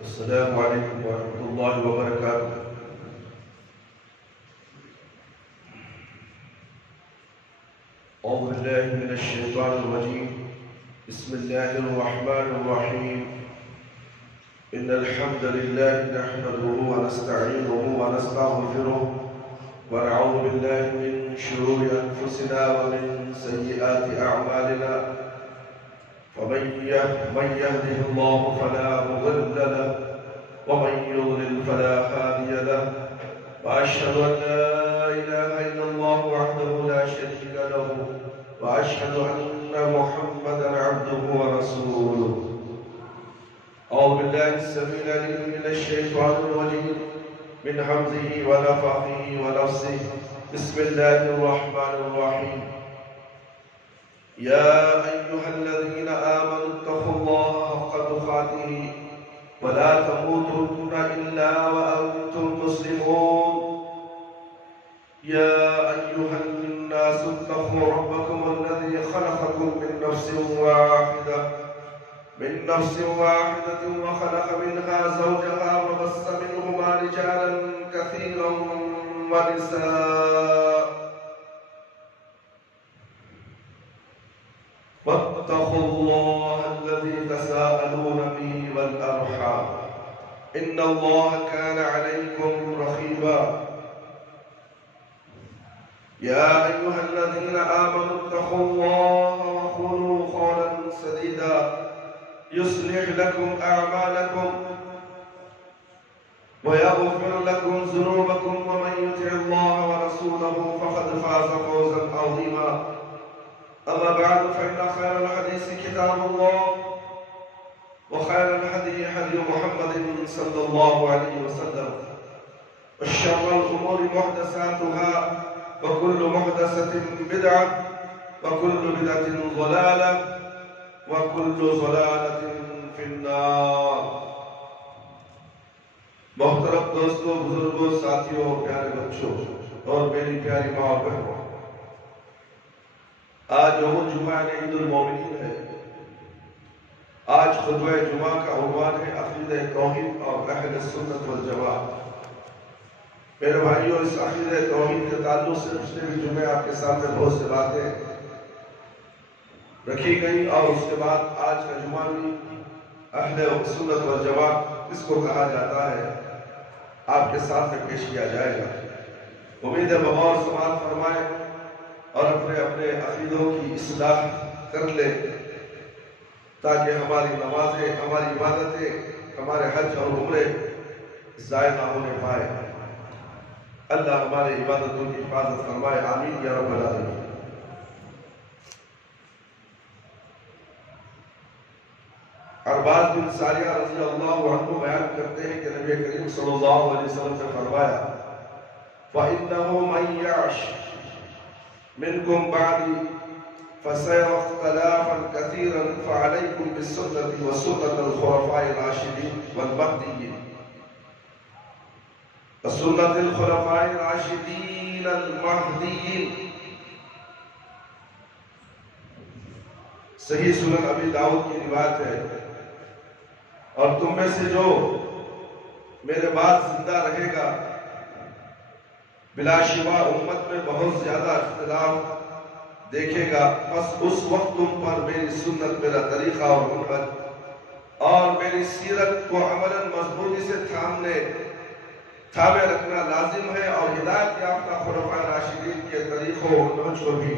السلام عليكم ورحمة الله وبركاته. أعوذ بالله من الشيطان الرجيم. بسم الله الرحمن الرحيم. إن الحمد لله نحمده ونستعينه ونستغفره ونعوذ بالله من شرور أنفسنا ومن سيئات أعمالنا. فمن يهده الله فلا مضل له ومن يضلل فلا هادي له وأشهد أن لا إله إلا الله وحده لا شريك له وأشهد أن محمدا عبده ورسوله. أعوذ بالله السميع العليم من الشيطان الرجيم من همزه ونفخه ونفسه. بسم الله الرحمن الرحيم. يا أيها الذين آمنوا اتقوا الله حق تقاته ولا تموتن إلا وأنتم مسلمون. يا أيها الناس اتقوا ربكم الذي خلقكم من نفس واحدة وخلق منها زوجها وبث منهما رجالا كثيرا ونساء. واتقوا الله الذي تساءلون به والأرحام إن الله كان عليكم رقيبا. يا أيها الذين آمنوا اتقوا الله وقولوا قولا سديدا يصلح لكم أعمالكم ويغفر لكم ذنوبكم ومن يطع الله ورسوله فقد فاز فوزا عظيما. أما بعد فإن خير الحديث كتاب الله وخير الهدي هدي محمد صلى الله عليه وسلم وشر الأمور محدثاتها وكل محدثة بدعة وكل بدعة ضلالة وكل ضلالة في النار. محترم دوستوں، بزرگوں، ساتھیوں، پیارے بچوں اور میری پیاری ماں اور بہنوں، آج یوم الجمعہ عید المومنین ہے. آج خطبہ جمعہ کا عنوان ہے عقیدہ توحید اور اہل سنت والجماعت. میرے بھائیوں، اس عقیدہ توحید کے تعلق سے پچھلے بھی جمعے آپ کے سامنے بہت سے باتیں رکھی گئی اور اس کے بعد آج کا جمعہ بھی اہل سنت والجماعت اس کو کہا جاتا ہے آپ کے سامنے پیش کیا جائے گا. امید ہے بغور سماعت فرمائے اور اپنے عقیدوں کی اصلاح کر لے تاکہ ہماری نمازیں، ہماری عبادتیں، ہمارے حج اور عمرے ضائع نہ ہونے پائے. اللہ ہمارے عبادتوں کی حفاظت فرمائے. آمین یا رب العالمین. عرباز بن ساریہ رضی اللہ عنہ بیان کرتے ہیں کہ نبی کریم صلی اللہ علیہ وسلم نے فرمایا فَإِنَّهُ مَنْ يَعْشْ مِنْكُمْ بَعْدِي فَسَيَرَى اخْتِلَافًا كَثِيرًا فَعَلَيْكُمْ بِالسُّنَّةِ وَسُنَّةِ الْخُلَفَاءِ الرَّاشِدِينَ وَالْمَهْدِيِّينَ وَسُنَّةِ الْخُلَفَاءِ الرَّاشِدِينَ الْمَهْدِيِّينَ. صحیح سنن ابی داؤد کی روایت ہے، اور تم میں سے جو میرے بعد زندہ رہے گا بلا شبہ امت میں بہت زیادہ اختلاف دیکھے گا. بس اس وقت تم پر میری سنت، میرا طریقہ اور منہج اور میری سیرت کو عملاً مضبوطی سے تھامے رکھنا لازم ہے، اور ہدایت یافتہ خلفائے راشدین کے طریقوں اور منہج کو بھی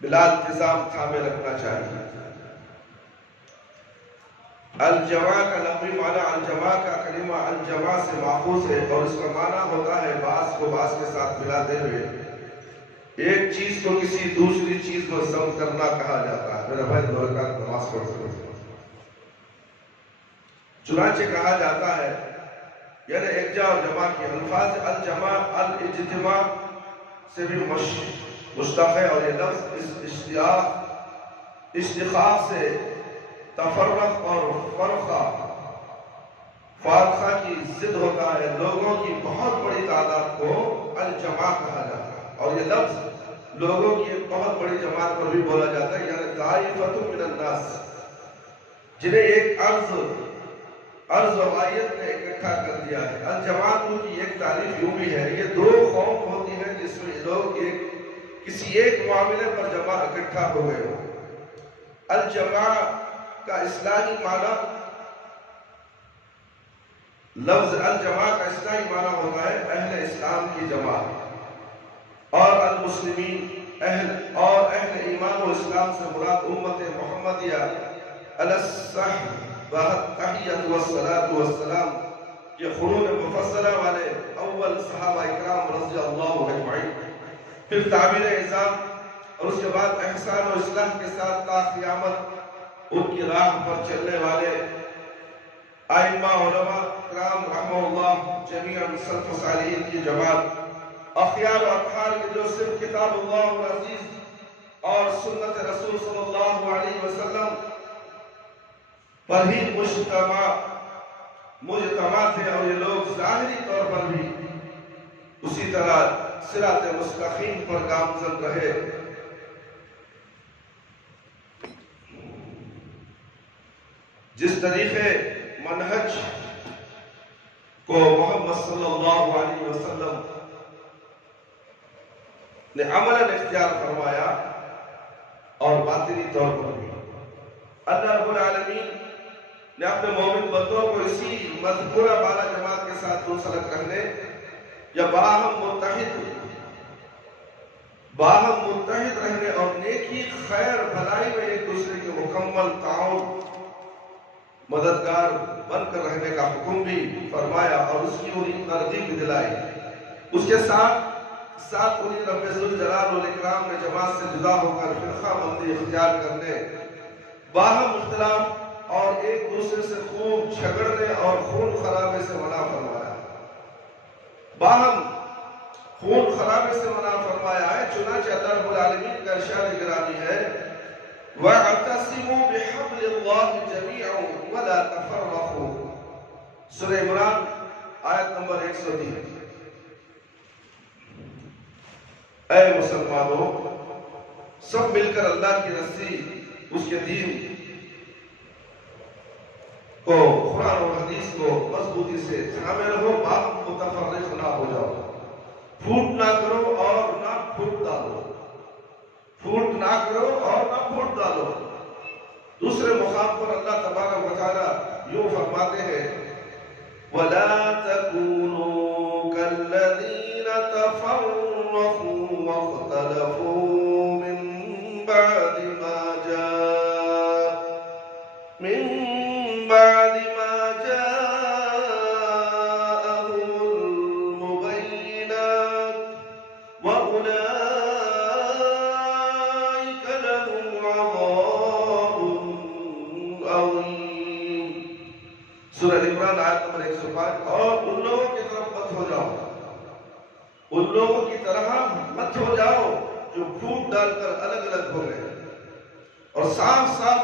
بلا التزام تھامے رکھنا چاہیے. الجماع کا لفظی معنی الجماع کا کلمہ الجماع سے ماخوذ ہے، اور اس کا معنی ہوتا ہے بعض کو بعض کے ساتھ ملاتے ہوئے ایک چیز کو کسی دوسری چیز کو ضم کرنا کہا جاتا ہے. میرا بھائی 2 رکعت نماز پڑھ سکتے. چنانچہ کہا جاتا ہے یعنی ایکجا اور جماع کی الفاظ الجماع الاجتماع سے بھی مشتق ہے، اور یہ لفظ اشتقاق سے تفرق اور فارقہ کی ضد ہوتا ہے. لوگوں کی بہت بڑی تعداد کو الجماع کہا جاتا ہے، اور یہ لفظ لوگوں کی ایک بہت بڑی جماعت پر بھی بولا جاتا ہے، یعنی طائفۃ من الناس، جنہیں ایک عرض عرض و آیت نے اکٹھا کر دیا ہے۔ الجماعت کی ایک تعریف یوں بھی ہے، یہ دو قوم ہوتی ہیں جس میں لوگ کسی ایک معاملے پر جمع اکٹھا ہو گئے ہو۔ الجماع کا اصطلاحی معنی، لفظ الجماع کا اصطلاحی معنی ہوتا ہے اہل اسلام کی جماعت، اور المسلمین اہل ایمان و اسلام سے مراد امت محمدیہ علیہ الصحبہ تحیۃ والصلاۃ والسلام کے قرون مفضلہ والے اول صحابہ اکرام رضی اللہ اجمعین، پھر تعبیر اعظام، اور اس کے بعد احسان و اصلاح کے ساتھ تا قیامت ان کی راہ پر چلنے والے ائمہ علماء کرام رحمہ اللہ جمیعاً سلف صالحین کی جماعت، اخیار و اطہار کے جو صرف کتاب اللہ العزیز اور سنت رسول صلی اللہ علیہ وسلم پر ہی مجتمع تھے، اور یہ لوگ ظاہری طور پر بھی اسی طرح صراط مستقیم پر گامزن رہے۔ جس طریقے منہج کو محمد صلی اللہ علیہ وسلم نے عملاً اختیار فرمایا، اور باطنی طور پر بھی اللہ رب العالمین نے اپنے مومن بندوں کو اسی مذکورہ بالا جماعت کے ساتھ منسلک رہنے یا باہم متحد رہنے اور نیکی خیر بھلائی میں ایک دوسرے کے مکمل تعاون مددگار بن کر رہنے کا حکم بھی فرمایا، اور اس کی انہیں ترغیب بھی دلائی۔ اس کے ساتھ انہیں رب ذوالجلال والاکرام نے جماعت سے جدا ہو کر فرقہ بندی اختیار کرنے، باہم اختلاف اور ایک دوسرے سے خوب جھگڑنے اور خون خرابے سے منع فرمایا۔ باہم خون خرابے سے منع فرمایا ہے، چنانچہ اللہ رب العالمین کا ارشاد گرامی ہے وَاعْتَصِمُوا بِحَبْلِ اللَّهِ جَمِيعًا وَلَا تَفَرَّقُوا، سورہ عمران آیت نمبر 103۔ اے مسلمانوں، سب مل کر اللہ کی رسی، اس کے دین کو، قرآن اور حدیث کو مضبوطی سے تھامے رہو، باہم متفرق نہ ہو جاؤ، پھوٹ نہ کرو اور نہ پھوٹ ڈالو، پھوٹ نہ کرو اور نہ پھوٹ ڈالو۔ دوسرے مقام پر اللہ تبارک و تعالی یوں فرماتے ہیں وَلَا تَكُونُوا كَالَّذِينَ تَفَرَّقُوا وَاخْتَلَفُوا مِن بَعْدِ مَا جَاءَهُمُ الْمُبَيِّنَاتُ وَأُولَئِكَ لَهُمْ عَذَابٌ عَظِيمٌ، سورہ عمران آیت نمبر 105۔ اور ان لوگوں کی طرف مت ہو جاؤ، ان لوگوں کی طرح مت ہو جاؤ جو پھوٹ ڈال کر الگ الگ ہو گئے اور صاف صاف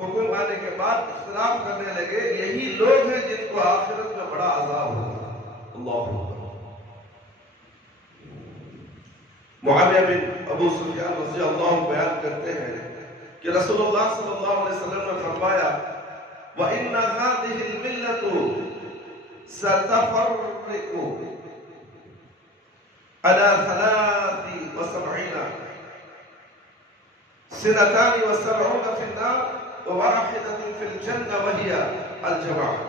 حکم آنے کے بعد اختلاف کرنے لگے، یہی لوگ ہیں جن کو آخرت میں بڑا عذاب ہوگا۔ اللہ اکبر۔ معاویہ بن ابو سفیان رضی اللہ عنہ بیان کرتے ہیں کہ رسول اللہ صلی اللہ علیہ وسلم نے فرمایا وَإِنَّ هَذِهِ الْمِلَّةُ سَتَفَرِّقُ عَلَى 73 سنتان و70 في النار وواحدة في الجنة وهي الجماعة۔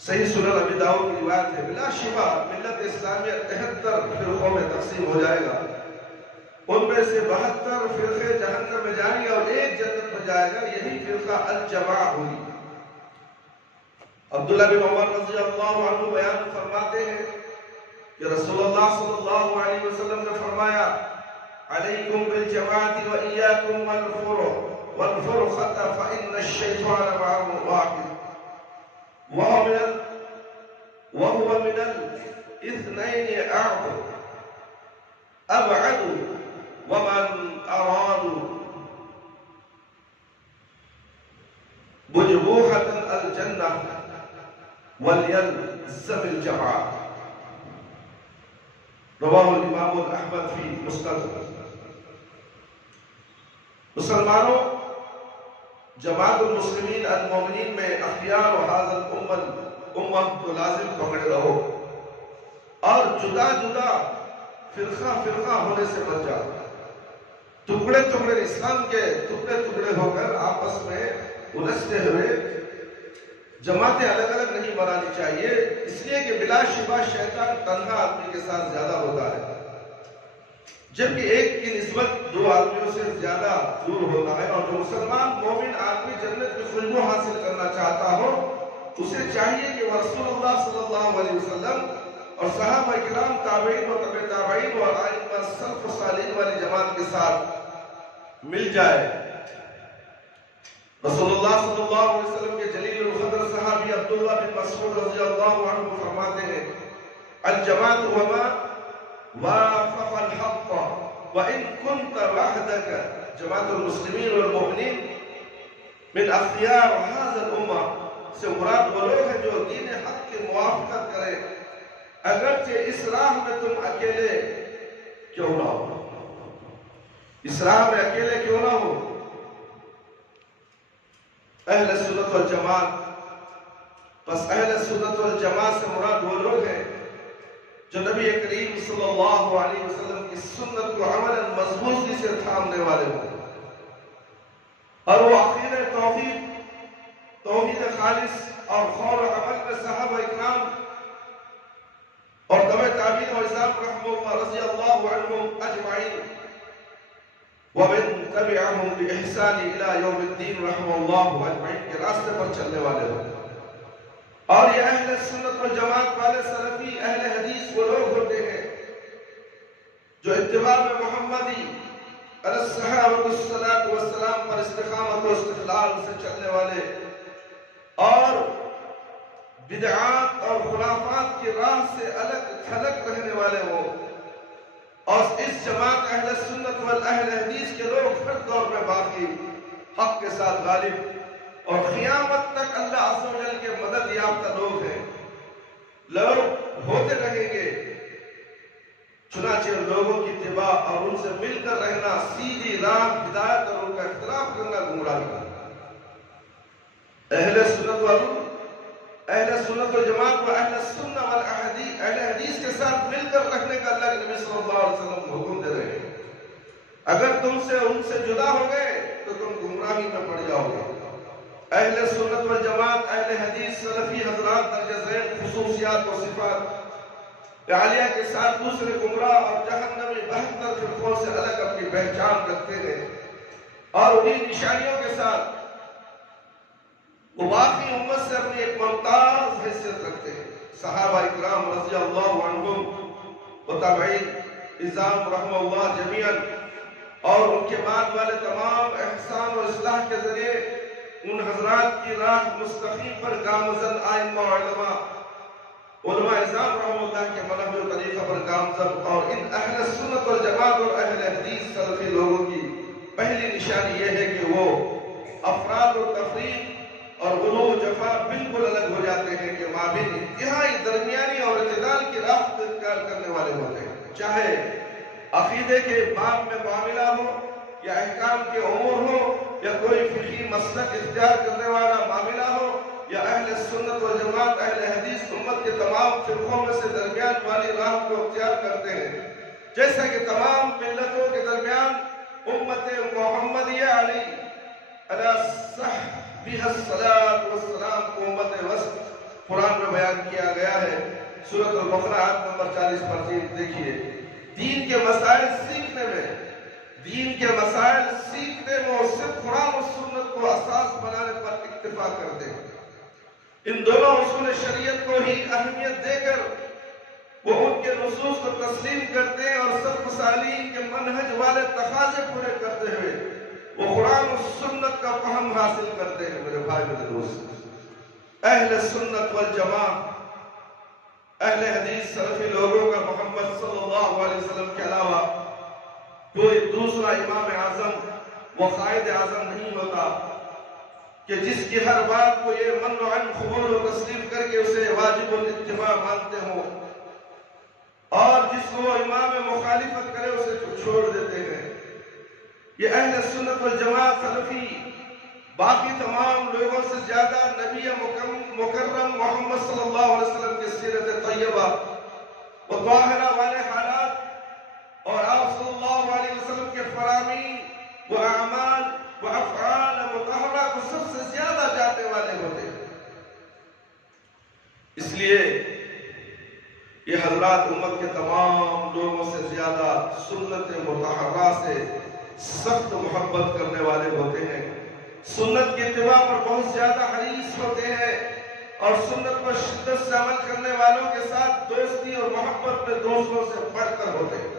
صحیح سنن ابی داؤد کی روایت ہے، بلا شبہ ملت اسلامیہ 73 فرقوں میں تقسیم ہو جائے گا، ان میں سے 72 فرقے جہنم میں جائیں گے اور ایک جنت میں جائے گا، یہی فرقہ الجماعہ ہوگی۔ عبداللہ بن عمر رضی اللہ عنہ بیان فرماتے ہیں کہ رسول اللہ صلی اللہ علیہ وسلم نے فرمایا علیکم بالجماعت و ایاکم والفرقۃ فإن الشیطان معهم واحد وهو من الاثنين أبعد ومن أرادوا بجبوحة الجنة وليلزم الجماعة، رواہ الامام احمد فی مسند۔ مسلمانوں، جماعت المسلمین المومنین میں اخیار و حاضر امت کو لازم پکڑے رہو اور جدا جدا فرقہ فرقہ ہونے سے بچ جاؤ. ٹکڑے ٹکڑے اسلام کے ٹکڑے ٹکڑے ہو کر آپس میں الجھتے ہوئے جماعتیں الگ الگ نہیں بنانی چاہیے، اس لیے کہ بلا شبہ شیطان تنہا آدمی کے ساتھ زیادہ ہوتا ہے، جبکہ ایک کی نسبت دو آدمیوں سے زیادہ دور ہوتا ہے. اور جو مسلمان مومن آدمی جنت کی خوشبو حاصل کرنا چاہتا ہو اسے چاہیے کہ وہ رسول اللہ صلی اللہ علیہ وسلم اور صحابہ کرام تابعین و تبع تابعین اور ائمہ سلف و صالحین والی جماعت کے ساتھ مل جائے. رسول اللہ صلی اللہ علیہ وسلم کے جلیل القدر صحابی عبداللہ بن مسعود رضی اللہ عنہ فرماتے ہیں الجماعت وما وافق الحق وإن كنت وحدك. جماعت المسلمین والمؤمنین من اخیار هذا الامہ سے مراد وہ لوگ ہیں جو دین حق کی موافقت کرے اگرچہ اس راہ میں تم اکیلے کیوں نہ ہو. اس راہ میں اکیلے کیوں نہ ہو. اہل سنت والجماعت، بس اہل سنت والجماعت سے مراد وہ لوگ ہیں جو نبی کریم صلی اللہ علیہ وسلم کی سنت کو عملاً مضبوطی سے تھامنے والے ہوں اور وہ عقیدہ توحید خالص اور خور عمل میں صحابہ اکرام اور تبع تابعین و اسلام رحمہ اللہ رضی اللہ عنہم اجمعین ومن تبعہم بإحسان الى یوم الدین رحمہ اللہ اجمعین کے راستے پر چلنے والے ہوں. اور یہ اہل سنت والجماعت والے سلفی اہل حدیث وہ لوگ ہوتے ہیں جو اتباع محمدی علیہ الصلوۃ والسلام پر استقامت و استقلال سے چلنے والے اور بدعات اور خرافات کی راہ سے الگ تھلگ رہنے والے ہوں. اور اس جماعت اہل سنت والاہل حدیث کے لوگ ہر دور میں باقی حق کے ساتھ غالب اور قیامت تک اللہ عز و جل کے مدد یافتہ لوگ ہیں. لوگ ہوتے رہیں گے، چنانچہ لوگوں کی اتباع اور ان سے مل کر رہنا سیدھی راہ ہدایت اور ان کا اختلاف کرنا گمراہی. اہل سنت و جماعت و اہل سنہ والاحادیث اہل حدیث کے ساتھ مل کر رہنے کا اللہ کے نبی صلی اللہ علیہ وسلم حکم دے رہے ہیں. اگر تم سے ان سے جدا ہو گئے تو تم گمراہی میں پڑ جاؤ گے. اہل سنت و جماعت اہل حدیث سلفی حضرات درجہ ذیل خصوصیات و صفات عالیہ کے ساتھ دوسرے گمراہ اور جہنمی 72 فرقوں سے الگ اپنی پہچان رکھتے ہیں اور انہی نشانیوں کے ساتھ وہ باقی امت سے اپنی ایک ممتاز حیثیت رکھتے ہیں. صحابہ اکرام رضی اللہ عنہم و تابعین اعظام رحمہ اللہ جمیعاً اور ان کے بعد والے تمام احسان و اصلاح کے ذریعے ان حضرات کی راہ مستقیم پر گامزن ائمہ و علماء اعظام رحمہ اللہ کے منہج و طریقہ پر گامزن. اور ان اہل سنت والجماعت اور اہل حدیث سلفی لوگوں کی پہلی نشانی یہ ہے کہ وہ افراد و تفریق اور غلو و جفا بالکل الگ ہو جاتے ہیں کہ مابین انتہائی درمیانی اور اعتدال کی راہ اختیار کرنے والے ہوتے ہیں. چاہے عقیدے کے باب میں معاملہ ہو یا احکام کے امور ہو یا کوئی فقہی مسلک اختیار کرنے والا معاملہ ہو یا اہل سنت و جماعت اہل حدیث امت کے تمام فرقوں میں سے درمیان والی راہ کو اختیار کرتے ہیں. جیسا کہ تمام ملتوں کے درمیان امت محمدیہ علیہ الصلاۃ والسلام کو امت وسط قرآن میں بیان کیا گیا ہے. سورۃ البقرہ آیت نمبر 40 پر دیکھیے. دین کے مسائل سیکھنے میں اور صرف قرآن و سنت کو اساس بنانے پر اکتفا کرتے ہیں. ان دونوں اصول شریعت کو ہی اہمیت دے کر وہ ان کے نصوص کو تسلیم کرتے ہیں اور سلف صالحین کے منہج والے تقاضے پورے کرتے ہوئے وہ قرآن و سنت کا فہم حاصل کرتے ہیں. میرے بھائی میرے دوست، اہل سنت والجماعت اہل حدیث سلفی لوگوں کا محمد صلی اللہ علیہ وسلم کے علاوہ کوئی دوسرا امام اعظم و قائد اعظم نہیں ہوتا کہ جس کی ہر بات کو یہ من و عن قبول و تسلیم کر کے اسے واجب الاتباع مانتے ہوں اور جس کو امام مخالفت کرے اسے چھوڑ دیتے ہیں. یہ اہل سنت والجماعت سلفی باقی تمام لوگوں سے زیادہ نبی مکرم محمد صلی اللہ علیہ وسلم کی سیرت طیبہ و طاہرہ والے حالات اور آپ صلی اللہ علیہ وسلم کے فرامین و اعمال و افعال مطہرہ کو سب سے زیادہ جاننے والے ہوتے ہیں۔ اس لیے یہ حضرات امت کے تمام لوگوں سے زیادہ سنت مطہرہ سے سخت محبت کرنے والے ہوتے ہیں، سنت کی اتباع پر بہت زیادہ حریص ہوتے ہیں، اور سنت پر شدت سے عمل کرنے والوں کے ساتھ دوستی اور محبت میں دوسروں سے بڑھ کر ہوتے ہیں۔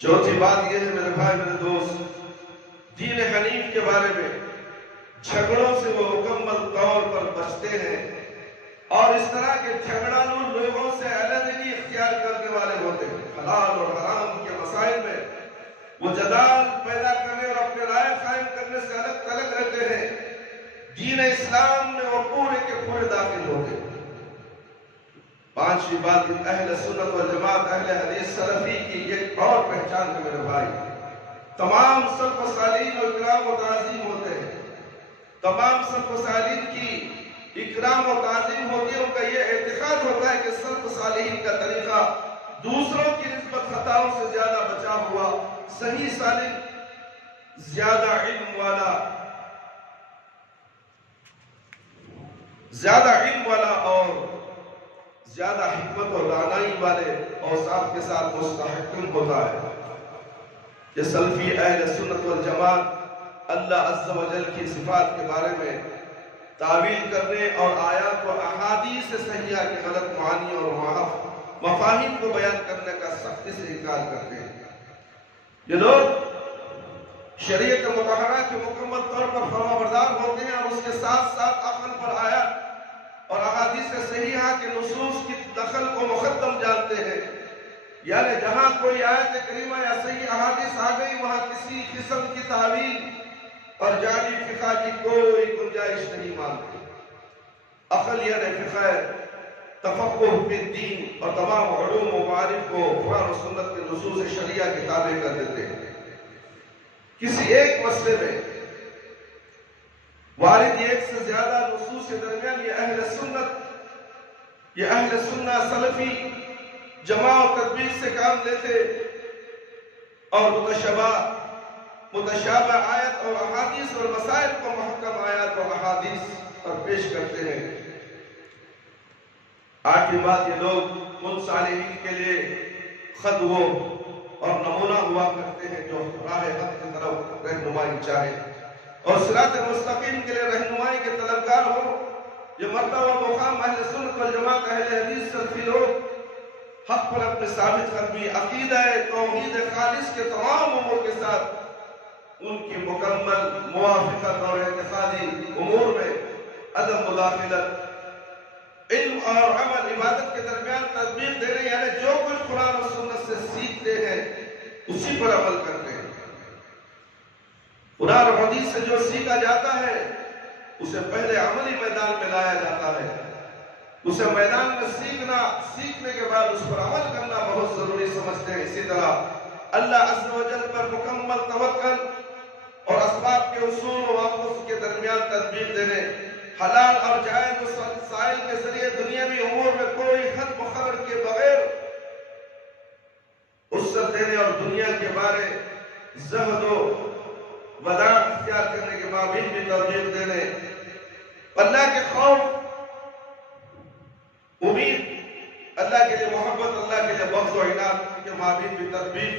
چوتھی بات یہ ہے میرے بھائی میرے دوست، دین حنیف کے بارے میں جھگڑوں سے وہ مکمل طور پر بچتے ہیں، اور اس طرح کے جھگڑالو لوگوں سے علیحدگی اختیار کرنے والے ہوتے ہیں۔ حلال اور حرام کے مسائل میں وہ جدال پیدا کرنے اور اپنے رائے قائم کرنے سے الگ تھلگ رہتے ہیں، دین اسلام میں وہ پورے کے پورے داخل ہوتے ہیں۔ پانچویں بات، اہل سنت والجماعت اہل حدیث سلفی کی ایک اور پہچان ہے میرے بھائی، تمام سلف و صالحین و اکرام و تعظیم ہوتے ہیں، تمام سلف و صالحین کی اکرام و تعظیم ہوتی ہے، ان کا یہ اعتقاد ہوتا ہے کہ سلف و صالحین کا طریقہ دوسروں کی نسبت خطاؤں سے زیادہ بچا ہوا، صحیح سالم، زیادہ علم والا اور زیادہ حکمت اور دانائی والے اوصاف کے ساتھ مستحکم ہوتا ہے۔ یہ سلفی اہل سنت والجماعت اللہ عز و جل کی صفات کے بارے میں تعویل کرنے اور آیات و احادیث صحیحہ کے غلط معانی اور مفاہیم کو بیان کرنے کا سختی سے انکار کرتے ہیں۔ یہ لوگ شریعت مطہرہ کے مکمل طور پر فرمانبردار ہوتے ہیں، اور اس کے ساتھ ساتھ عقل پر آیات اور احادیث صحیحہ کے نصوص کی دخل کو مقدم جانتے ہیں، یعنی جہاں کوئی آیت کریمہ یا صحیح احادیث آ گئی وہاں کسی قسم کی تعویل اور جعلی فقہ کی کوئی گنجائش نہیں مانتے۔ عقل یعنی فقہ، تفقہ فی الدین اور تمام علوم و معارف کو قرآن و سنت کے نصوص شریعہ کے تابع کر دیتے ہیں۔ کسی ایک مسئلے میں وارد ایک سے زیادہ نصوص کے درمیان یہ اہل سنت سلفی جماع و تطبیق سے کام لیتے اور متشابہ آیت اور احادیث اور مسائل کو محکم آیات اور احادیث پر پیش کرتے ہیں۔ آٹھویں بات، یہ لوگ ان صالحین کے لیے خدو اور نمونہ ہوا کرتے ہیں جو راہ حق کی طرف رہنمائی چاہے اور صراط مستقیم کے لیے رہنمائی کے طلبگار ہو۔ یہ مرتبہ مقام اہل سنت والجماعت اہل حدیث سلفی لوگ حق پر اپنے ثابت قدمی، عقیدہ توحید خالص کے تمام امور کے ساتھ ان کی مکمل موافقت اور اعتقادی امور میں عدم مداخلت، علم اور عمل عبادت کے درمیان تطبیق دینے، یعنی جو کچھ قرآن و سنت سے سیکھتے ہیں اسی پر عمل کرتے ہیں۔ قرآن و حدیث سے جو سیکھا جاتا ہے اسے پہلے عملی میدان میں لایا جاتا ہے، اسے میدان میں سیکھنے کے بعد اس پر عمل کرنا بہت ضروری سمجھتے ہیں۔ اسی طرح اللہ عز و جل پر مکمل توکل اور اسباب کے اصول و واقف کے درمیان تطبیق دینے، حلال اور جائز وسائل کے ذریعے دنیاوی امور میں کوئی حد مقرر کے بغیر وسعت دینے اور دنیا کے بارے زہد و وداع اختیار کرنے کے مابین بھی ترغیب دینے، اللہ کے خوف، امید، اللہ کے لیے محبت، اللہ کے لیے بغض و عناد کے مابین بھی ترغیب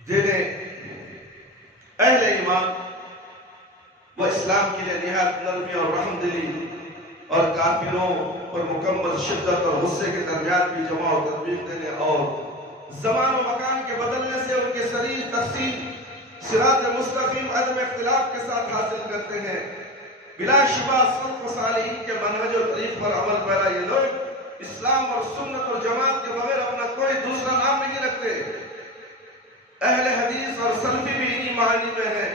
دینے، اہل ایمان و اسلام کے لیے نہایت نرمی اور رحم دلی اور کافروں پر مکمل شدت اور غصے کے درمیان بھی جماع و تطبیق دینے، اور زمان و مکان کے بدلنے سے ان کے صریح تفصیل صراط مستقیم عدم اختلاف کے ساتھ حاصل کرتے ہیں۔ بلا شبہ سلف و صالحین کے منہج و طریق پر عمل پیرا یہ لوگ اسلام اور سنت اور جماعت کے بغیر اپنا کوئی دوسرا نام نہیں رکھتے۔ اہل حدیث اور سلفی بھی انہی معنی میں ہے۔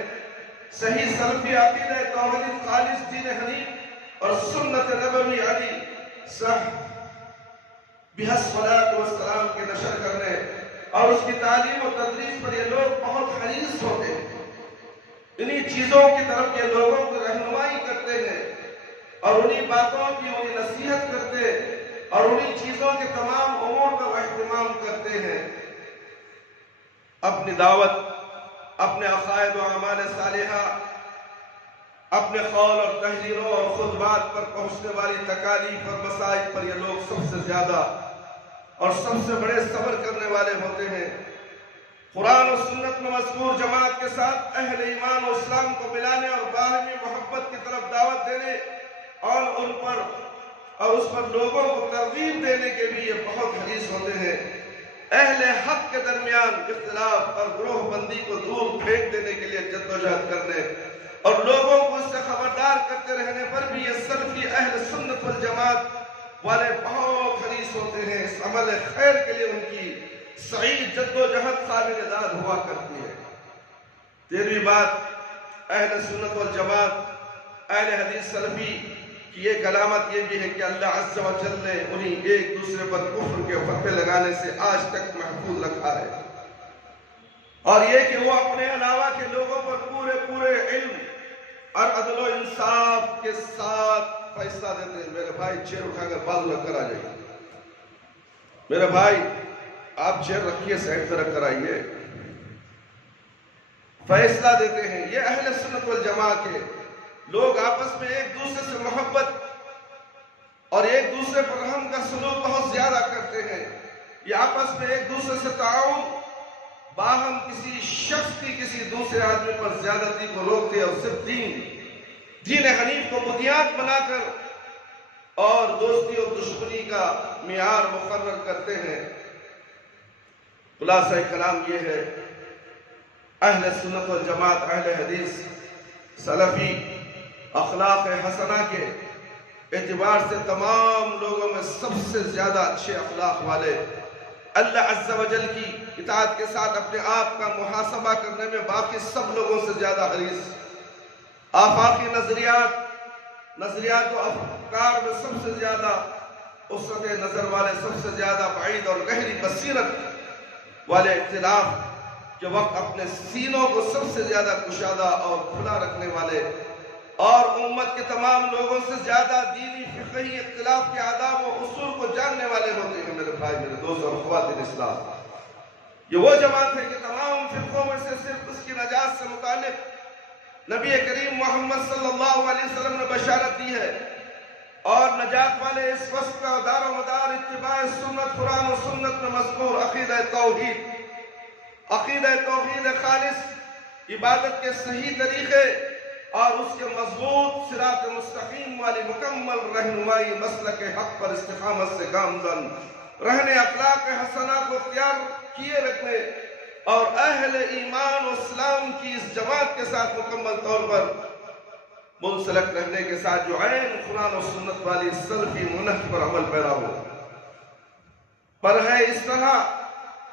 صحیح سلفی عقیدہ توحید خالص دین حنیف اور سنت نبوی علی صح بہا الصلاۃ والسلام کے نشر کرنے اور اس کی تعلیم و تدریس پر یہ لوگ بہت حریص ہوتے ہیں۔ انہی چیزوں کی طرف یہ لوگوں کو رہنمائی کرتے ہیں اور انہی باتوں کی انہی نصیحت کرتے اور انہی چیزوں کے تمام امور کا اہتمام کرتے ہیں۔ اپنی دعوت، اپنے عقائد و اعمال صالحہ، اپنے قول اور تحریروں اور خطبات پر پہنچنے والی تکالیف اور مسائل پر یہ لوگ سب سے زیادہ اور سب سے بڑے صبر کرنے والے ہوتے ہیں۔ قرآن و سنت میں مذکور جماعت کے ساتھ اہل ایمان و اسلام کو ملانے اور باہمی محبت کی طرف دعوت دینے اور اس پر لوگوں کو ترغیب دینے کے بھی یہ بہت حریص ہوتے ہیں۔ اہل حق کے درمیان اختلاف اور گروہ بندی کو دور پھینک دینے کے لیے جدوجہد کرنے اور لوگوں کو اس سے خبردار کرتے رہنے پر بھی یہ سلفی اہل سنت والجماعت والے بہت حریص ہوتے ہیں۔ اس عمل خیر کے لیے ان کی سعید جدوجہد قابل داد ہوا کرتی ہے۔ 13ویں بات، اہل سنت والجماعت اہل حدیث سلفی کی ایک علامت یہ بھی ہے کہ اللہ عز و جل نے انہیں ایک دوسرے پر کفر کے فتوے لگانے سے آج تک محفوظ رکھا ہے، اور یہ کہ وہ اپنے علاوہ کے لوگوں پر پورے علم اور عدل و انصاف کے ساتھ فیصلہ دیتے ہیں۔ میرے بھائی چیر اٹھا کر بازو رکھ کر آ جائیے، میرے بھائی آپ چیر رکھیے، سائڈ پر رکھ کر آئیے۔ فیصلہ دیتے ہیں، یہ اہل سنت والجماعت کے لوگ آپس میں ایک دوسرے سے محبت اور ایک دوسرے پر رحم کا سلوک بہت زیادہ کرتے ہیں۔ یہ آپس میں ایک دوسرے سے تعاون، باہم کسی شخص کی کسی دوسرے آدمی پر زیادتی کو روکتے ہیں اور صرف دین حنیف کو بنیاد بنا کر اور دوستی اور دشمنی کا معیار مقرر کرتے ہیں۔ خلاصہ کلام یہ ہے، اہل سنت والجماعت اہل حدیث سلفی اخلاق حسنہ کے اعتبار سے تمام لوگوں میں سب سے زیادہ اچھے اخلاق والے، اللہ عز و جل کی اطاعت کے ساتھ اپنے آپ کا محاسبہ کرنے میں باقی سب لوگوں سے زیادہ حریص، آفاقی نظریات و افکار میں سب سے زیادہ وسعت نظر والے، سب سے زیادہ بعید اور گہری بصیرت والے، اختلاف کے وقت اپنے سینوں کو سب سے زیادہ کشادہ اور کھلا رکھنے والے، اور امت کے تمام لوگوں سے زیادہ دینی فقہی اختلاف کے آداب و اصول کو جاننے والے ہوتے ہیں۔ میرے بھائی، میرے دوست اور خواتین اسلام، یہ وہ جماعت ہے کہ تمام فرقوں میں سے صرف اس کی نجات سے متعلق نبی کریم محمد صلی اللہ علیہ وسلم نے بشارت دی ہے، اور نجات والے اس وصف کا دار و مدار اتباع سنت، قرآن و سنت میں مذکور عقیدہ توحید خالص، عبادت کے صحیح طریقے اور اس کے مضبوط صراط مستقیم والی مکمل رہنمائی، مسلک حق پر استقامت سے گامزن رہنے، اخلاق حسنہ کو اختیار کیے رکھنے اور اہل ایمان و اسلام کی اس جماعت کے ساتھ مکمل طور پر منسلک رہنے کے ساتھ جو عین قرآن و سنت والی سلفی منہج پر عمل پیرا ہو پر ہے۔ اس طرح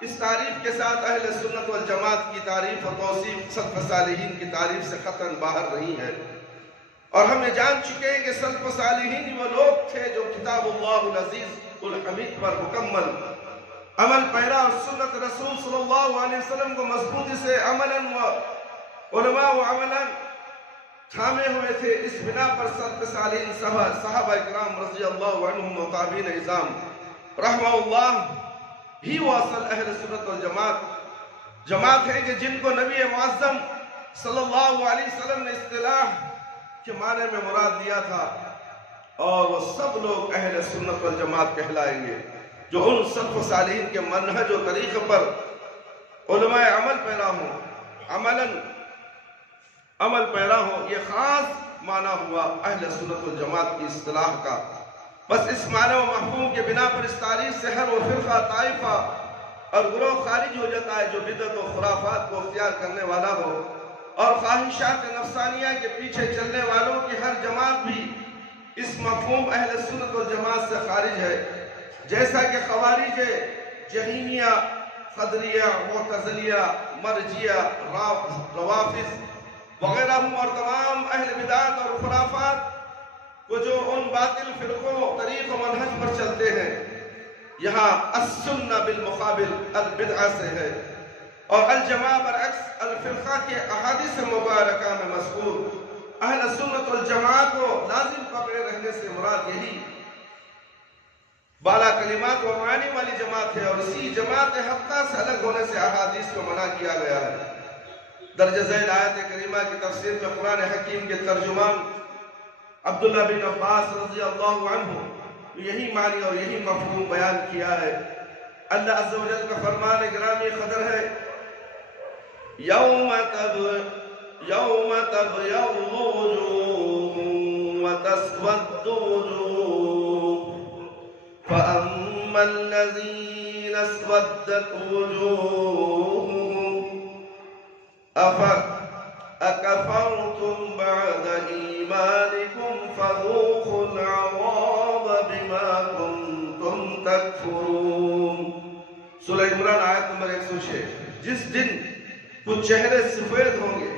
اس تعریف کے ساتھ اہل سنت والجماعت کی تعریف اور توصیف سلف صالحین کی تعریف سے قطعاً باہر نہیں ہے، اور ہم یہ جان چکے ہیں کہ سلف صالحین وہ لوگ تھے جو کتاب اللہ العزیز الحمید پر مکمل عمل پیرا اور سنت رسول صلی اللہ علیہ وسلم کو مضبوطی سے عملاً و علماء و عملاً تھامے ہوئے تھے۔ اس بنا پر سلف صالحین صحابہ اکرام رضی اللہ عنہم و تابعین اعظام رحمہ اللہ ہی وہ اصل اہل سنت والجماعت ہے کہ جن کو نبی معظم صلی اللہ علیہ وسلم نے اصطلاح کے معنی میں مراد دیا تھا، اور وہ سب لوگ اہل سنت والجماعت کہلائیں گے جو ان سلف صالحین کے منہج و طریقے پر علماء عمل پیرا ہوں۔ یہ خاص معنی ہوا اہل سنت والجماعت کی اصطلاح کا۔ بس اس معنی و مفہوم کے بنا پر اس تعریف سے ہر وہ فرقہ، طائفہ اور گروہ خارج ہو جاتا ہے جو بدعت و خرافات کو اختیار کرنے والا ہو، اور خواہشات نفسانیہ کے پیچھے چلنے والوں کی ہر جماعت بھی اس مفہوم اہل سنت والجماعت سے خارج ہے، جیسا کہ خوارج، جہمیہ، قدریہ، معتزلیہ، مرجیہ، روافض وغیرہ اور تمام اہل بدعت اور خرافات وہ جو ان باطل فرقوں، طریق و منہج پر چلتے ہیں۔ یہاں السنہ بالمقابل البدعہ سے ہے، اور الجماع برعکس الفرقہ کے احادیث مبارکہ میں مذکور اہل سنت والجماع کو لازم پکڑے رہنے سے مراد یہی بالا کلمات و معانی والی جماعت ہے، اور اسی جماعت حقہ سے الگ ہونے سے احادیث کو منع کیا گیا ہے۔ درج ذیل آیت کریمہ کی تفسیر میں قرآن حکیم کے ترجمان عبداللہ بن عباس رضی اللہ عنہ یہی معنی اور یہی مفہوم بیان کیا ہے۔ اللہ عز و جل کا فرمان گرامی قدر ہے، یوم تبیض وجوہ وتسود وجوہ فأما الذین اسودت وجوہهم أكفرتم بعد إيمانكم فذوقوا العذاب بما كنتم تكفرون۔ سورہ عمران آیت نمبر 106۔ جس دن کچھ چہرے سفید ہوں گے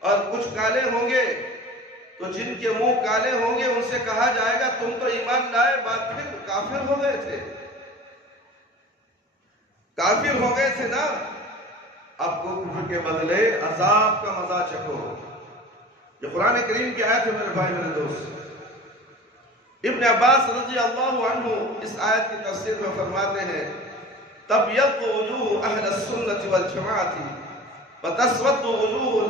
اور کچھ کالے ہوں گے تو جن کے منہ کالے ہوں گے ان سے کہا جائے گا تم تو ایمان لائے بعد پھر کافر ہو گئے تھے، کافر ہو گئے تھے نا، اب کو کفر کے بدلے عذاب کا مزہ چکھو۔ یہ قرآن کریم کی آیت ہے میرے بھائی میرے دوست۔ ابن عباس رضی اللہ عنہ اس آیت کی تفسیر میں فرماتے ہیں تبیض وجوہ اہل السنت والجماعت وتسود وجوہ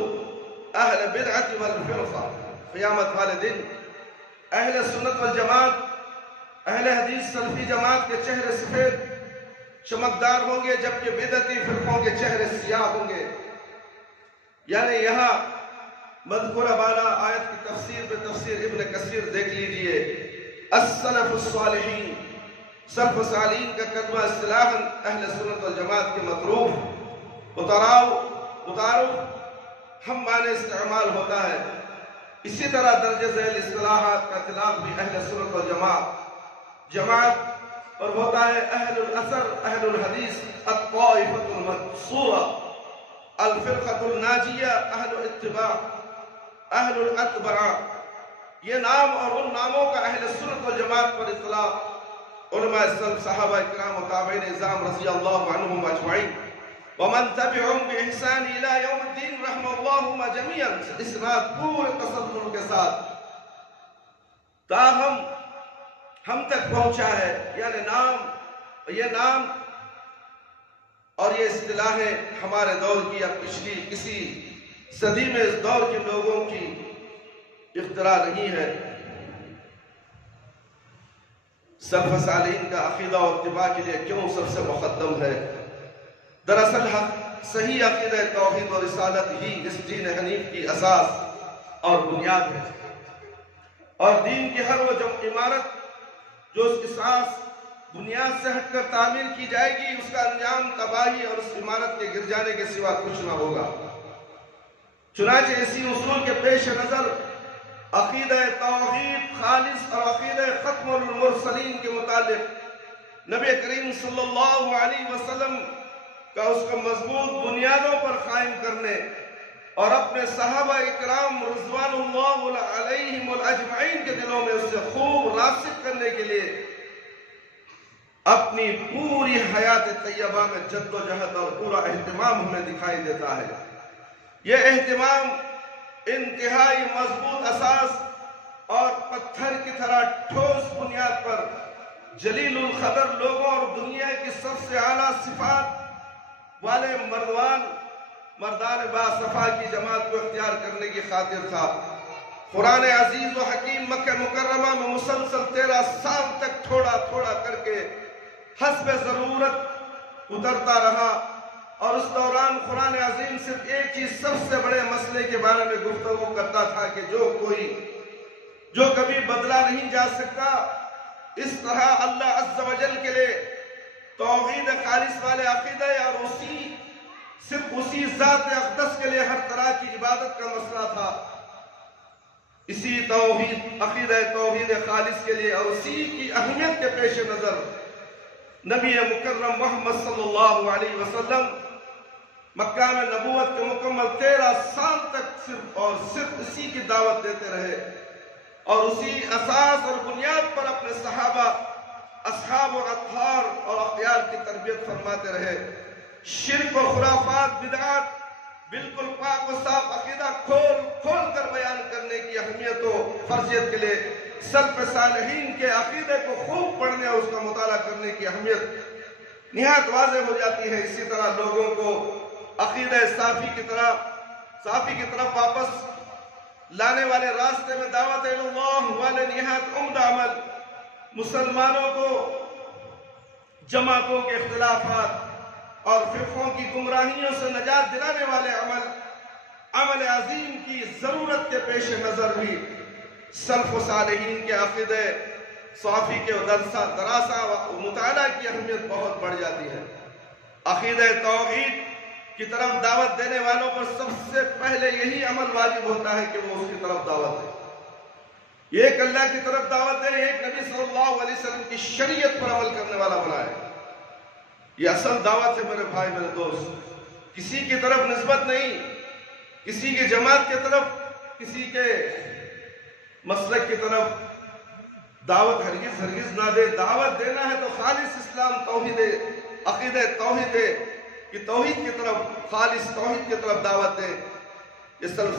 اہل بدعت والفرقہ۔ قیامت والے دن اہل سنت والجماعت، اہل حدیث سلفی جماعت کے چہرے سفید چمکدار ہوں گے، جبکہ بدعتی فرقوں کے چہرے سیاہ ہوں گے۔ یعنی یہاں مذکورہ بالا آیت کی تفسیر پہ تفسیر ابن کثیر دیکھ لیجئے۔ السلف الصالحین، سلف صالحین کا کلمہ اصطلاحاً اہل سنت والجماعت کے مطروف متعارف ہم معنی استعمال ہوتا ہے۔ اسی طرح درج ذیل اصطلاحات کا اطلاق بھی اہل سنت والجماعت اور ہوتا ہے اہل الاثر، اہل الحدیث، الطائفۃ المنصورہ، الفرقۃ الناجیہ، اہل اتباع، اہل الاتباع۔ یہ نام اور ان ناموں کا اہل سنت والجماعت پر اطلاق علماء سلف، صحابہ اکرام و تابعین اعظام رضی اللہ عنہم اجمعین ومن تبعهم بإحسان الى یوم الدین رحم اللہم جمیعا، اسناد پورے تسلسل کے ساتھ تاہم ہم تک پہنچا ہے۔ یعنی یہ نام اور یہ اصطلاحیں ہمارے دور کی یا پچھلی کسی صدی میں اس دور کے لوگوں کی اختراع نہیں ہے۔ سلف صالحین کا عقیدہ و اتباع کے لیے کیوں سب سے مقدم ہے؟ دراصل صحیح عقیدہ توحید و رسالت ہی اس دین حنیف کی اساس اور بنیاد ہے، اور دین کی ہر وہ عمارت جو اس اساس بنیاد سے ہٹ کر تعمیر کی جائے گی اس کا انجام تباہی اور اس عمارت کے گر جانے کے سوا کچھ نہ ہوگا۔ چنانچہ اسی اصول کے پیش نظر عقیدہ توحید خالص اور عقیدہ ختم المرسلین کے متعلق نبی کریم صلی اللہ علیہ وسلم کا اس کو مضبوط بنیادوں پر قائم کرنے اور اپنے صحابہ اکرام رضوان اللہ علیہم اجمعین کے دلوں میں اسے خوب راسخ کرنے کے لیے اپنی پوری حیات طیبہ میں جد و جہد اور پورا اہتمام ہمیں دکھائی دیتا ہے۔ یہ اہتمام انتہائی مضبوط اساس اور پتھر کی طرح ٹھوس بنیاد پر جلیل القدر لوگوں اور دنیا کی سب سے اعلیٰ صفات والے مردان باصفا کی جماعت کو اختیار کرنے کی خاطر تھا۔ قرآن عزیز و حکیم مکہ مکرمہ میں مسلسل 13 سال تک تھوڑا تھوڑا کر کے حسب ضرورت اترتا رہا، اور اس دوران قرآن عظیم صرف ایک ہی سب سے بڑے مسئلے کے بارے میں گفتگو کرتا تھا کہ جو کبھی بدلا نہیں جا سکتا۔ اس طرح اللہ عز و جل کے لیے توحید خالص والے عقیدہ اور صرف اسی ذات اقدس کے لیے ہر طرح کی عبادت کا مسئلہ تھا۔ اسی عقیدہ توحید خالص کے لیے اور اسی کی اہمیت کے پیش نظر نبی مکرم محمد صلی اللہ علیہ وسلم مکہ میں نبوت کے مکمل 13 سال تک صرف اسی کی دعوت دیتے رہے، اور اسی اساس اور بنیاد پر اپنے صحابہ، اصحاب اور اطہار اور اخیار کی تربیت فرماتے رہے۔ شرک و خرافات بدعات بالکل پاک و صاف عقیدہ کھول کر بیان کرنے کی اہمیت و فرضیت کے لیے سلف صالحین کے عقیدے کو خوب پڑھنے اور اس کا مطالعہ کرنے کی اہمیت نہایت واضح ہو جاتی ہے۔ اسی طرح لوگوں کو عقیدہ صافی کی طرف واپس لانے والے راستے میں دعوت اللہ والے نہایت عمدہ عمل، مسلمانوں کو جماعتوں کے اختلافات اور فرقوں کی گمراہیوں سے نجات دلانے والے عمل عظیم کی ضرورت کے پیش نظر بھی سلف و صالحین کے عقیدہ صافی کے دراسہ و مطالعہ کی اہمیت بہت بڑھ جاتی ہے۔ عقیدہ توحید کی طرف دعوت دینے والوں پر سب سے پہلے یہی عمل واجب ہوتا ہے کہ وہ اس کی طرف دعوت دے، ایک اللہ کی طرف دعوت دے، ایک نبی صلی اللہ علیہ وسلم کی شریعت پر عمل کرنے والا بنائے۔ یہ اصل دعوت ہے میرے بھائی میرے دوست، کسی کی طرف نسبت نہیں، کسی کی جماعت کی طرف، کسی کے مسلک کی طرف دعوت ہرگز نہ دے۔ دعوت دینا ہے تو خالص اسلام توحید عقیدہ توحید کہ توحید کی طرف، خالص توحید کی طرف دعوت دے۔ یہ سلف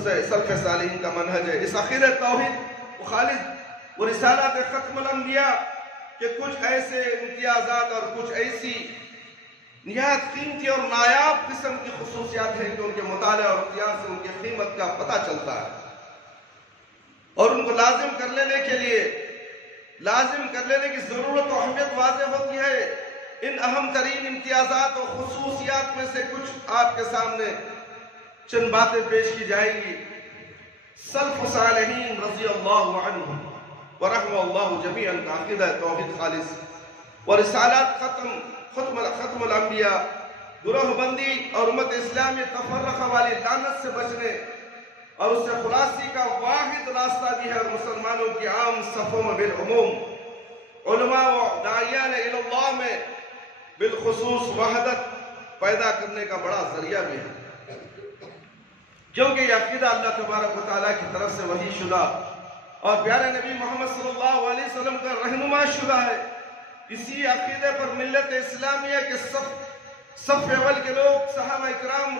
صالحین کا منہج ہے۔ اس عقیدہ توحید وہ خالص وہ رسالات ختم الانبیاء کہ کچھ ایسے امتیازات اور کچھ ایسی نہایت قیمتی اور نایاب قسم کی خصوصیات ہیں کہ ان کے مطالعہ اور اختیار سے ان کی قیمت کا پتہ چلتا ہے، اور ان کو لازم کر لینے کی ضرورت و اہمیت واضح ہوتی ہے۔ ان اہم ترین امتیازات و خصوصیات میں سے کچھ آپ کے سامنے چند باتیں پیش کی جائیں گی۔ سلف صالحین رضی اللہ عنہ ورحمہ اللہ جمیعاً کا عقیدہ توحید خالص و رسالات ختم الانبیاء، گروہ بندی اور امت اسلامی تفرقہ والی لعنت سے بچنے اور اس سے خلاصی کا واحد راستہ بھی ہے، اور مسلمانوں کی عام صفوں میں بالعموم علماء و داعیان اللہ میں بالخصوص وحدت پیدا کرنے کا بڑا ذریعہ بھی ہے، کیونکہ یہ عقیدہ اللہ تبارک و تعالیٰ کی طرف سے وحی شدہ اور پیارے نبی محمد صلی اللہ علیہ وسلم کا رہنما شدہ ہے۔ اسی عقیدے پر ملت اسلامیہ کے صف اول کے لوگ صحابہ اکرام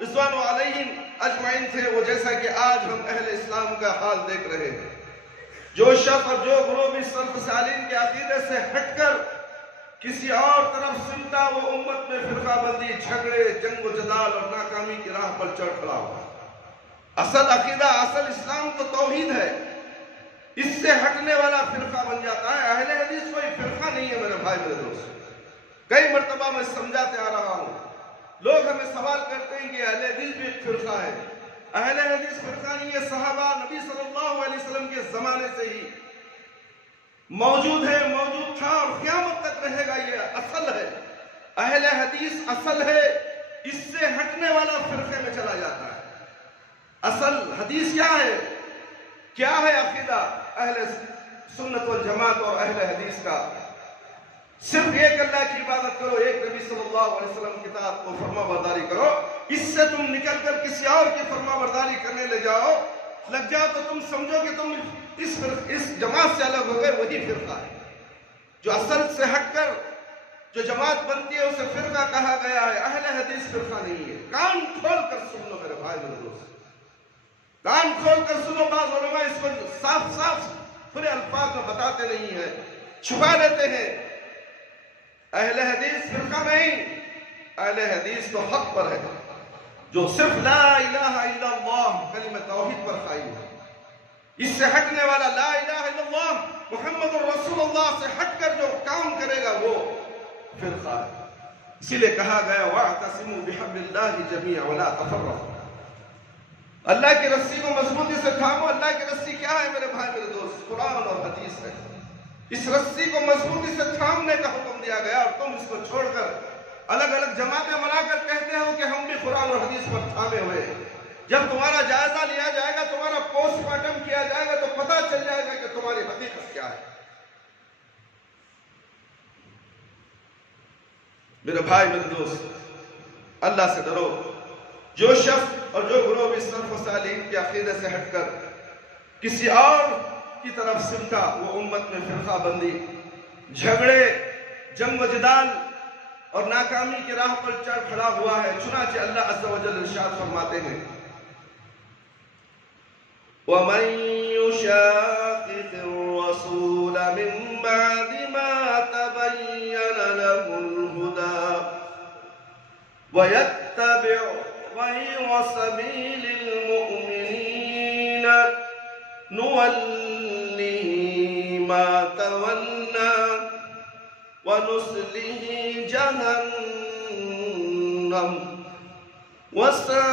رضوان علیہم اجمعین تھے، وہ جیسا کہ آج ہم اہل اسلام کا حال دیکھ رہے ہیں۔ جو شخص اور جو گروہ اس سلف صالحین کے عقیدے سے ہٹ کر کسی اور طرف سمتا، وہ امت میں فرقہ بندی، جھگڑے، جنگ و جدال اور ناکامی کی راہ پر چڑھ کھڑا ہوا۔ اصل عقیدہ، اصل اسلام تو توحید ہے، اس سے ہٹنے والا فرقہ بن جاتا ہے۔ اہل حدیث کوئی فرقہ نہیں ہے میرے بھائی میرے دوست، کئی مرتبہ میں سمجھاتے آ رہا ہوں۔ لوگ ہمیں سوال کرتے ہیں کہ اہل حدیث بھی ایک فرقہ ہے۔ اہل حدیث فرقہ نہیں ہے، صحابہ نبی صلی اللہ علیہ وسلم کے زمانے سے ہی موجود ہے، موجود تھا اور قیامت تک رہے گا، یہ اصل ہے۔ اہل حدیث اصل ہے، اس سے ہٹنے والا فرقے میں چلا جاتا ہے۔ اصل حدیث کیا ہے عقیدہ اہل سنت والجماعت اور اہل حدیث کا؟ صرف ایک اللہ کی عبادت کرو، ایک نبی صلی اللہ علیہ وسلم کی اطاعت کو فرما برداری کرو۔ اس سے تم نکل کر کسی اور کی فرما برداری کرنے لگ جاؤ تو تم سمجھو کہ تم اس جماعت سے الگ ہو گئے، وہی فرقہ ہے۔ جو اصل سے ہٹ کر جو جماعت بنتی ہے اسے فرقہ کہا گیا ہے، اہل حدیث فرقہ نہیں ہے۔ کان کھول کر سن لو میرے بھائی میرے دوست، کان کھول کر سنو۔ بعض علماء اس کو صاف کھلے الفاظ میں بتاتے نہیں ہیں، چھپا لیتے ہیں۔ اہل حدیث فرقہ نہیں، اہل حدیث تو حق پر ہے، جو صرف لا الہ الا اللہ کلمہ توحید پر قائم ہے۔ اس سے ہٹنے والا، لا الہ الا اللہ محمد رسول اللہ سے ہٹ کر جو کام کرے گا وہ فرقہ ہے۔ اسی لیے کہا گیا وَاعْتَصِمُوا بِحَبْلِ اللَّهِ جَمِيعًا وَلَا تَفَرَّقُوا۔ اللہ کی رسی کو مضبوطی سے تھامو۔ اللہ کی رسی کیا ہے میرے بھائی میرے دوست؟ قرآن اور حدیث ہے۔ اس رسی کو مضبوطی سے تھامنے کا حکم دیا گیا، اور تم اس کو چھوڑ کر الگ الگ جماعتیں بنا کر کہتے ہو کہ ہم بھی قرآن اور حدیث پر تھامے ہوئے ہیں۔ جب تمہارا جائزہ لیا جائے گا، تمہارا پوسٹ مارٹم کیا جائے گا، تو پتہ چل جائے گا کہ تمہاری حقیقت کیا ہے۔ میرے بھائی میرے دوست، اللہ سے ڈرو۔ جو شخص اور جو گروہ بھی سلف و صالحین کے عقیدے سے ہٹ کر کسی اور کی طرف سمتا، وہ امت میں فرقہ بندی، جھگڑے، جنگ و جدال اور ناکامی کی راہ پر چڑھ کھڑا ہوا ہے۔ چنانچہ اللہ عز و جل ارشاد فرماتے ہیں وَمَن يُشَاقِقِ الرَّسُولَ مِن بَعْدِ مَا تَبَيَّنَ لَهُ الْهُدَى وَيَتَّبِعْ غَيْرَ سَبِيلِ الْمُؤْمِنِينَ نُوَلِّهِ مَا تَوَلَّى وَنُصْلِهِ جَهَنَّمَ وَسَاءَتْ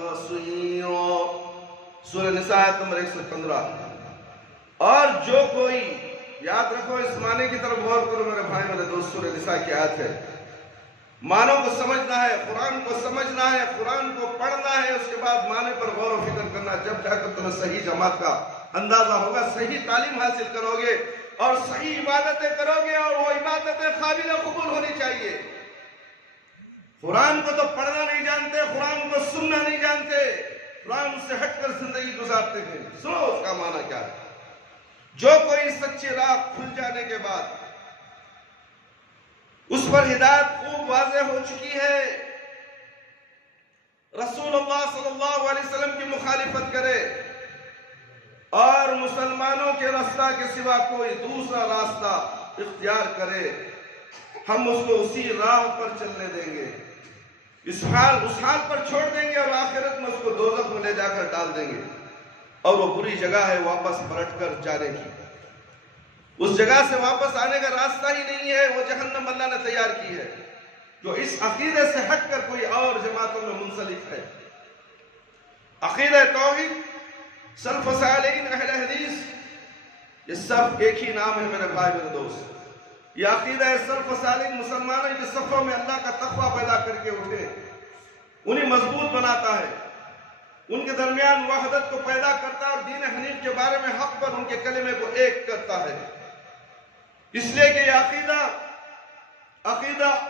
مَصِيرًا۔ سورہ نساء آیت نمبر 115۔ اور جو کوئی، یاد رکھو اس معنی کی طرف غور کرو میرے بھائی میرے دوست، سورہ نساء کی آیت ہے، معنوں کو سمجھنا ہے، قرآن کو سمجھنا ہے، قرآن کو پڑھنا ہے، اس کے بعد معنی پر غور و فکر کرنا، جب جا کر تمہیں صحیح جماعت کا اندازہ ہوگا، صحیح تعلیم حاصل کرو گے اور صحیح عبادتیں کرو گے، اور وہ عبادتیں قابل قبول ہونی چاہیے۔ قرآن کو تو پڑھنا نہیں جانتے، قرآن کو سننا نہیں جانتے، قرآن سے ہٹ کر زندگی گزارتے ہیں۔ سنو اس کا معنی کیا ہے۔ جو کوئی سچی راہ کھل جانے کے بعد اس پر ہدایت خوب واضح ہو چکی ہے، رسول اللہ صلی اللہ علیہ وسلم کی مخالفت کرے اور مسلمانوں کے راستہ کے سوا کوئی دوسرا راستہ اختیار کرے، ہم اس کو اسی راہ پر چلنے دیں گے، اس حال پر چھوڑ دیں گے، اور آخرت میں اس کو دوزخ میں لے جا کر ڈال دیں گے، اور وہ بری جگہ ہے واپس پلٹ کر جانے کی، اس جگہ سے واپس آنے کا راستہ ہی نہیں ہے، وہ جہنم اللہ نے تیار کی ہے۔ جو اس عقیدے سے ہٹ کر کوئی اور جماعتوں میں منسلک ہے، عقیدہ توحید، سلف صالحین، اہل حدیث، یہ سب ایک ہی نام ہے میرے بھائی میرے دوست۔ یہ عقیدہ سلف صالحین مسلمانوں کے صفوں میں اللہ کا تقوی پیدا کر کے اٹھے، انہیں مضبوط بناتا ہے، ان کے درمیان وحدت کو پیدا کرتا ہے، اور دین حنیف کے بارے میں حق پر ان کے کلمے کو ایک کرتا ہے۔ اس لیے کہ یہ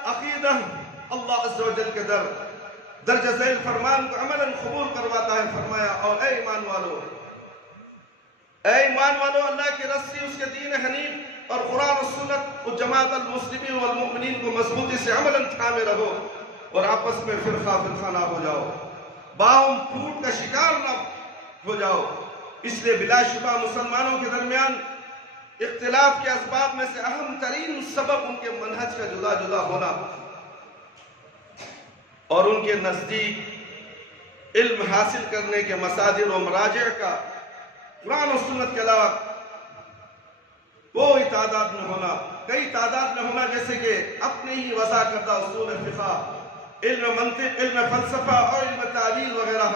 عقیدہ اللہ عز و جل کے درجہ ذیل فرمان کو عملاً قبول کرواتا ہے۔ فرمایا اور اے ایمان والو، اللہ کی رسی، اس کے دین حنیف اور قرآن و سنت و جماعت المسلمین والمؤمنین کو مضبوطی سے عملاً تھامے رہو، اور آپس میں فرقہ نہ ہو جاؤ، باہم پھوٹ کا شکار نہ ہو جاؤ۔ اس لیے بلا شبہ مسلمانوں کے درمیان اختلاف کے اسباب میں سے اہم ترین سبب ان کے منہج کا جدا جدا ہونا، اور ان کے نزدیک علم حاصل کرنے کے مصادر و مراجع کا قرآن و سنت کے علاوہ کوئی تعداد میں ہونا، کئی تعداد میں ہونا، جیسے کہ اپنے ہی وضع کردہ اصول فقہ، علم منطق، علم فلسفہ اور علم تعلیل وغیرہ۔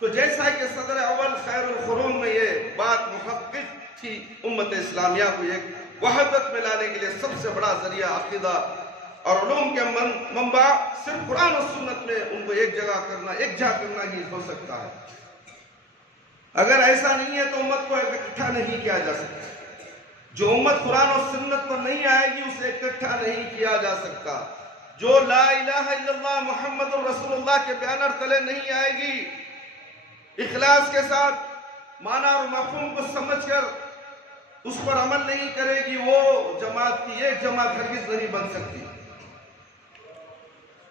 تو جیسا کہ صدر اول خیر القرون میں یہ بات محقق تھی، امت اسلامیہ کو ایک وحدت میں لانے کے لیے سب سے بڑا ذریعہ عقیدہ اور علوم کے منبع صرف قرآن و سنت میں ان کو ایک جگہ کرنا ہی ہو سکتا ہے۔ اگر ایسا نہیں ہے تو امت کو اکٹھا نہیں کیا جا سکتا۔ جو امت قرآن و سنت پر نہیں آئے گی اسے اکٹھا نہیں کیا جا سکتا۔ جو لا الہ الا اللہ محمد رسول اللہ کے بیانر تلے نہیں آئے گی، اخلاص کے ساتھ معنی اور مفہوم کو سمجھ کر اس پر عمل نہیں کرے گی، وہ جماعت کی ایک جماعت ہرگز نہیں بن سکتی۔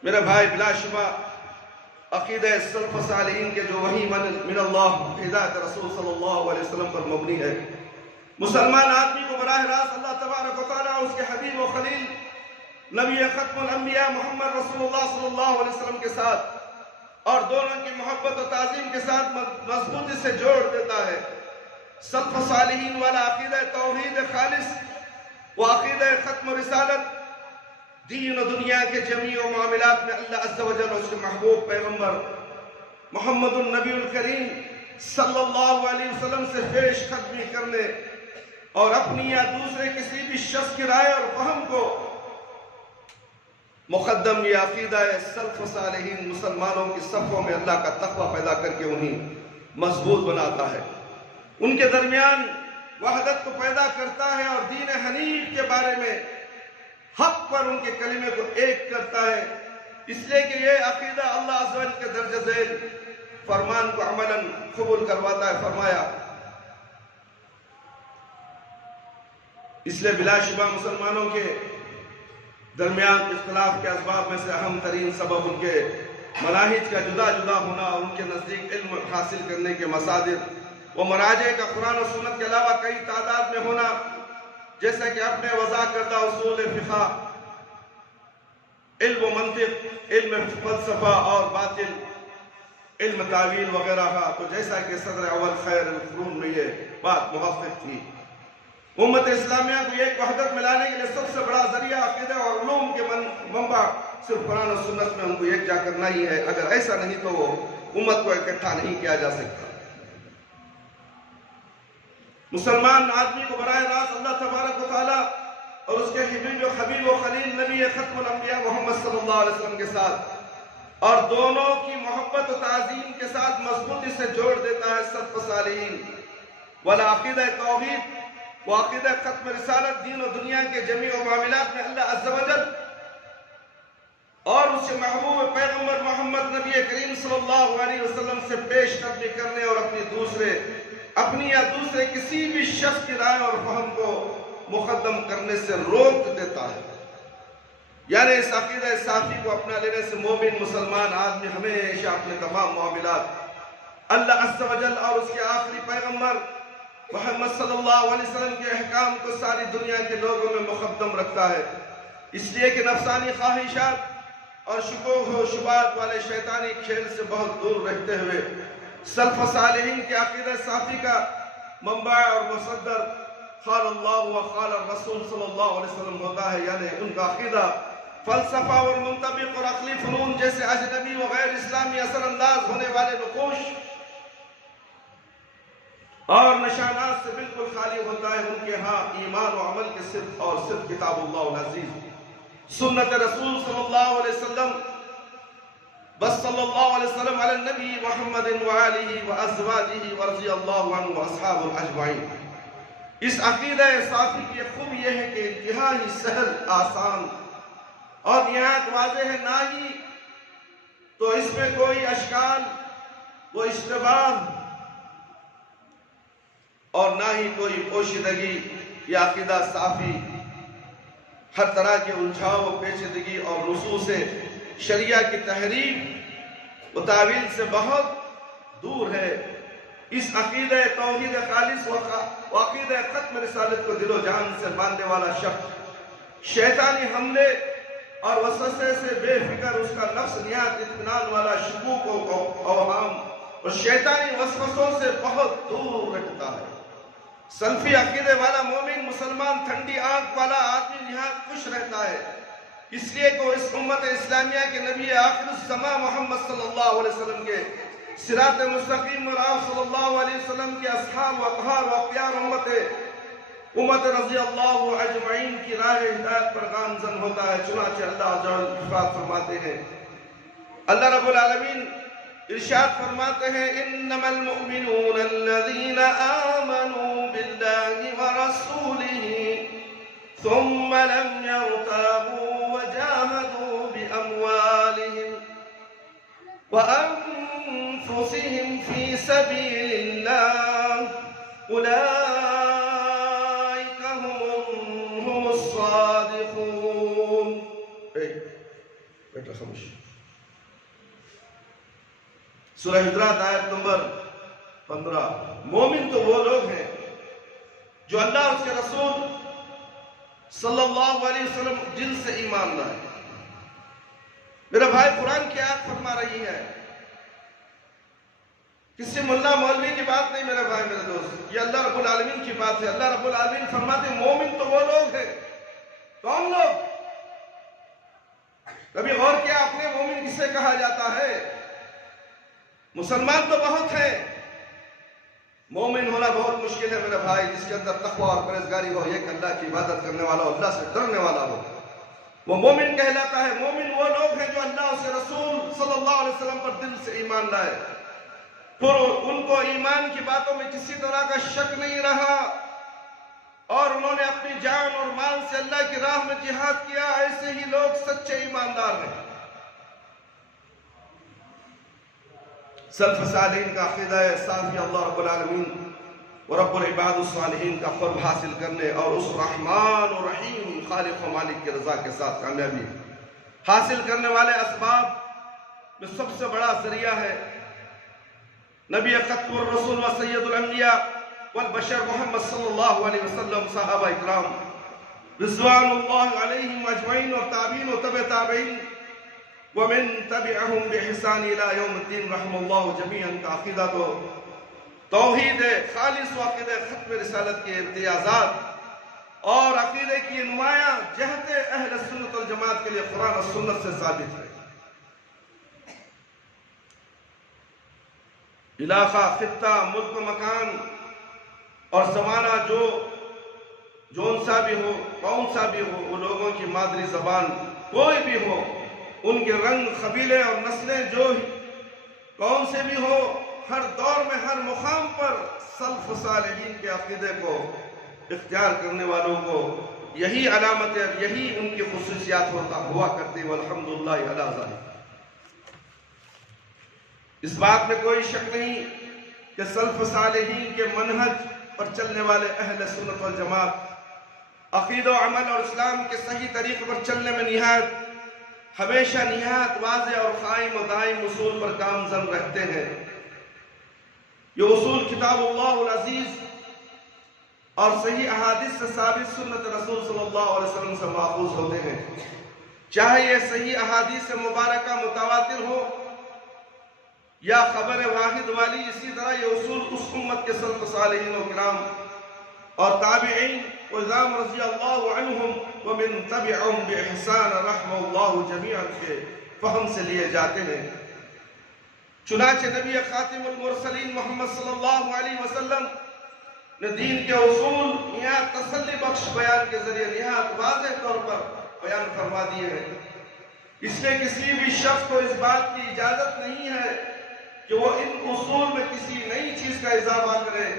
میرے بھائی، بلا شبہ عقیدہ سلف صالحین کے جو وحی من اللہ، ہدایت رسول صلی اللہ علیہ وسلم پر مبنی ہے، مسلمان آدمی کو براہ راست اللہ تبارک و تعالیٰ اس کے حبیب و خلیل نبی ختم الانبیاء محمد رسول اللہ صلی اللہ علیہ وسلم کے ساتھ اور دونوں کی محبت و تعظیم کے ساتھ مضبوطی سے جوڑ دیتا ہے۔ سلف صالحین والا عقیدہ توحید خالص و عقیدہ ختم رسالت، دین و دنیا کے جمیع معاملات میں اللہ عز و جل اس کے محبوب پیغمبر محمد النبی الکریم صلی اللہ علیہ وسلم سے پیش قدمی کرنے اور اپنی یا دوسرے کسی بھی شخص کی رائے اور فہم کو مقدم، یہ عقیدہ سلف صالحین مسلمانوں کی صفوں میں اللہ کا تقوی پیدا کر کے انہیں مضبوط بناتا ہے، ان کے درمیان وحدت کو پیدا کرتا ہے، اور دین حنیف کے بارے میں حق پر ان کے کلمے کو ایک کرتا ہے۔ اس لیے کہ یہ عقیدہ اللہ عز و جل کے درجہ ذیل فرمان کو عملاً قبول کرواتا ہے۔ فرمایا اس لیے بلا شبہ مسلمانوں کے درمیان اختلاف کے اسباب میں سے اہم ترین سبب ان کے مناہج کا جدا جدا ہونا اور ان کے نزدیک علم حاصل کرنے کے مصادر وہ مراجع کا قرآن و سنت کے علاوہ کئی تعداد میں ہونا، جیسا کہ اپنے وضع کردہ اصول فقہ، علم و منطق، علم فلسفہ اور باطل، علم تعویل وغیرہ کا، تو جیسا کہ صدر اول خیر القرون میں یہ بات محقق تھی، امت اسلامیہ کو ایک وحدت میں لانے کے لیے سب سے بڑا ذریعہ عقیدہ اور علوم کے منبع صرف قرآن و سنت میں ان کو یکجا کرنا ہی ہے۔ اگر ایسا نہیں تو وہ امت کو اکٹھا نہیں کیا جا سکتا۔ مسلمان آدمی کو براہ راست اللہ تبارک و تعالیٰ اور اس کے حبیب و خلیل نبی ختم الانبیاء محمد صلی اللہ علیہ وسلم کے ساتھ اور دونوں کی محبت و تعظیم کے ساتھ مضبوطی سے جوڑ دیتا ہے سلف صالحین والا عقیدہ توحید، وہ عقیدہ ختم رسالت، دین و دنیا کے جمیع و معاملات میں اللہ عز و جل اور اس کے محبوب پیغمبر محمد نبی کریم صلی اللہ علیہ وسلم سے پیش قدمی کرنے اور اپنی یا دوسرے کسی بھی شخص کی رائے اور فہم کو مقدم کرنے سے روک دیتا ہے۔ یعنی اس عقیدہ صافی کو اپنا لینے سے مومن مسلمان آدمی ہمیشہ اپنے تمام معاملات اللہ عز و جل اور اس کے آخری پیغمبر محمد صلی اللہ علیہ وسلم کے احکام کو ساری دنیا کے لوگوں میں مقدم رکھتا ہے، اس لیے کہ نفسانی خواہشات اور شکوک و شبہات والے شیطانی کھیل سے بہت دور رہتے ہوئے سلف صالحین کے عقیدہ صافی کا منبع اور مصدر قال اللہ و قال الرسول صلی اللہ علیہ وسلم ہوتا ہے۔ یعنی ان کا عقیدہ فلسفہ اور منطبق اور عقلی فنون جیسے اجنبی و غیر اسلامی اثر انداز ہونے والے نقوش اور نشانات سے بالکل خالی ہوتا ہے۔ ان کے ہاں ایمان و عمل کے صرف اور صرف کتاب اللہ العزیز، سنت رسول صلی اللہ علیہ وسلم، بس صلی اللہ علیہ وسلم علی النبی محمد وآلہ وازواجہ ورضی اللہ عنہ واصحاب اجمعین۔ اس عقیدہ صافی کی خوب یہ ہے کہ انتہائی سہل، آسان اور نہایت واضح ہے، نہ ہی تو اس میں کوئی اشکال و اشتباہ اور نہ ہی کوئی پوشیدگی۔ یہ عقیدہ صافی ہر طرح کے الجھاؤ و پیچیدگی اور نصوص شریعہ کی تحریف و تعویل سے بہت دور ہے۔ اس عقیدہ توحید خالص و عقیدہ ختم رسالت کو دل و جان سے باندھنے والا شخص شیطانی حملے اور وسوسے سے بے فکر، اس کا نفس نہایت اطمینان والا، شکوک و اوہام اور شیطانی وسوسوں سے بہت دور رہتا ہے۔ سلفی عقیدے والا مومن مسلمان ٹھنڈی آنکھ والا آدمی نہایت خوش رہتا ہے، اس لیے کہ اس امت اسلامیہ کے نبی آخر الزماں محمد صلی اللہ علیہ وسلم کے صراط مستقیم اور آپ صلی اللہ علیہ وسلم کے اصحاب و اطہار و اخیار امت رضی اللہ اجمعین کی راہ ہدایت پر گامزن ہوتا ہے۔ چنانچہ اللہ جل ارشاد فرماتے ہیں، اللہ رب العالمین ارشاد فرماتے ہیں، انما المؤمنون الذین آمنوا باللہ ورسولہ ثم لم يرتابوا وجاهدوا بأموالهم وأنفسهم في سبيل الله أولئك هم الصادقون۔ سورہ حجرات آیت نمبر 15۔ مومن تو وہ لوگ ہیں جو اللہ اور اس کے رسول صلی اللہ علیہ وسلم دل سے ایمان لائے۔ میرا بھائی، قرآن کی آیت فرما رہی ہے، کسی ملا مولوی کی بات نہیں میرے بھائی میرے دوست، یہ اللہ رب العالمین کی بات ہے۔ اللہ رب العالمین فرماتے ہیں مومن تو وہ لوگ ہیں۔ کون لوگ؟ کبھی غور کیا آپ نے مومن کسے کہا جاتا ہے؟ مسلمان تو بہت ہیں، مومن ہونا بہت مشکل ہے میرے بھائی، جس کے اندر تقوی اور پرہیزگاری ہو، ایک اللہ کی عبادت کرنے والا ہو، اللہ سے ڈرنے والا ہو، وہ مومن کہلاتا ہے۔ مومن وہ لوگ ہیں جو اللہ اس کے رسول صلی اللہ علیہ وسلم پر دل سے ایمان لائے، پھر ان کو ایمان کی باتوں میں کسی طرح کا شک نہیں رہا اور انہوں نے اپنی جان اور مال سے اللہ کی راہ میں جہاد کیا۔ ایسے ہی لوگ سچے ایماندار ہیں۔ سلف صالحین کا عقیدہ ہے صافی اللہ رب العالمین وہ رب العباد الصالحین کا قرب حاصل کرنے اور اس رحمان و رحیم خالق و مالک کی رضا کے ساتھ کامیابی حاصل کرنے والے اسباب میں سب سے بڑا ذریعہ ہے نبی ختم الرسول و سید الانبیاء والبشر محمد صلی اللہ علیہ وسلم، صحابہ اکرام رضوان اللہ علیہم اجمعین اور تابعین و تبع تابعین ومن تبعہم بإحسان الى یوم الدین رحم اللہ جمیعاً کا عقیدہ تو توحید خالص و عقیدہ ختم رسالت کے امتیازات اور عقیدے کی نمایاں جہت اہل سنت والجماعت کے لیے قرآن و سنت سے ثابت ہے۔ علاقہ، خطہ، ملک، مکان اور زمانہ جون سا بھی ہو، کون سا بھی ہو، وہ لوگوں کی مادری زبان کوئی بھی ہو، ان کے رنگ، قبیلے اور نسلیں جو کون سے بھی ہو، ہر دور میں ہر مقام پر سلف صالحین کے عقیدے کو اختیار کرنے والوں کو یہی علامت ہے، یہی ان کی خصوصیات ہوا کرتی، والحمدللہ علی ذالک۔ اس بات میں کوئی شک نہیں کہ سلف صالحین کے منہج پر چلنے والے اہل سنت والجماعت عقیدہ و عمل اور اسلام کے صحیح طریقے پر چلنے میں ہمیشہ نہایت واضح اور قائم و دائم اصول پر گامزن رہتے ہیں۔ یہ اصول کتاب اللہ العزیز اور صحیح احادیث سے ثابت سنت رسول صلی اللہ علیہ وسلم سے ماخوذ ہوتے ہیں، چاہے یہ صحیح احادیث مبارکہ متواتر ہو یا خبر واحد والی۔ اسی طرح یہ اصول اس امت کے سلف صالحین و کرام اور تابعین وعظام رضی اللہ عنہم ومن تبعہم بإحسان رحم اللہ جمیعاً کے فہم سے لیے جاتے ہیں۔ چنانچہ نبی خاتم المرسلین محمد صلی اللہ علیہ وسلم نے دین کے اصول نہایت تسلی بخش بیان کے ذریعے نہایت واضح طور پر بیان فرما دیے ہیں۔ اس لیے کسی بھی شخص کو اس بات کی اجازت نہیں ہے کہ وہ ان اصول میں کسی نئی چیز کا اضافہ کرے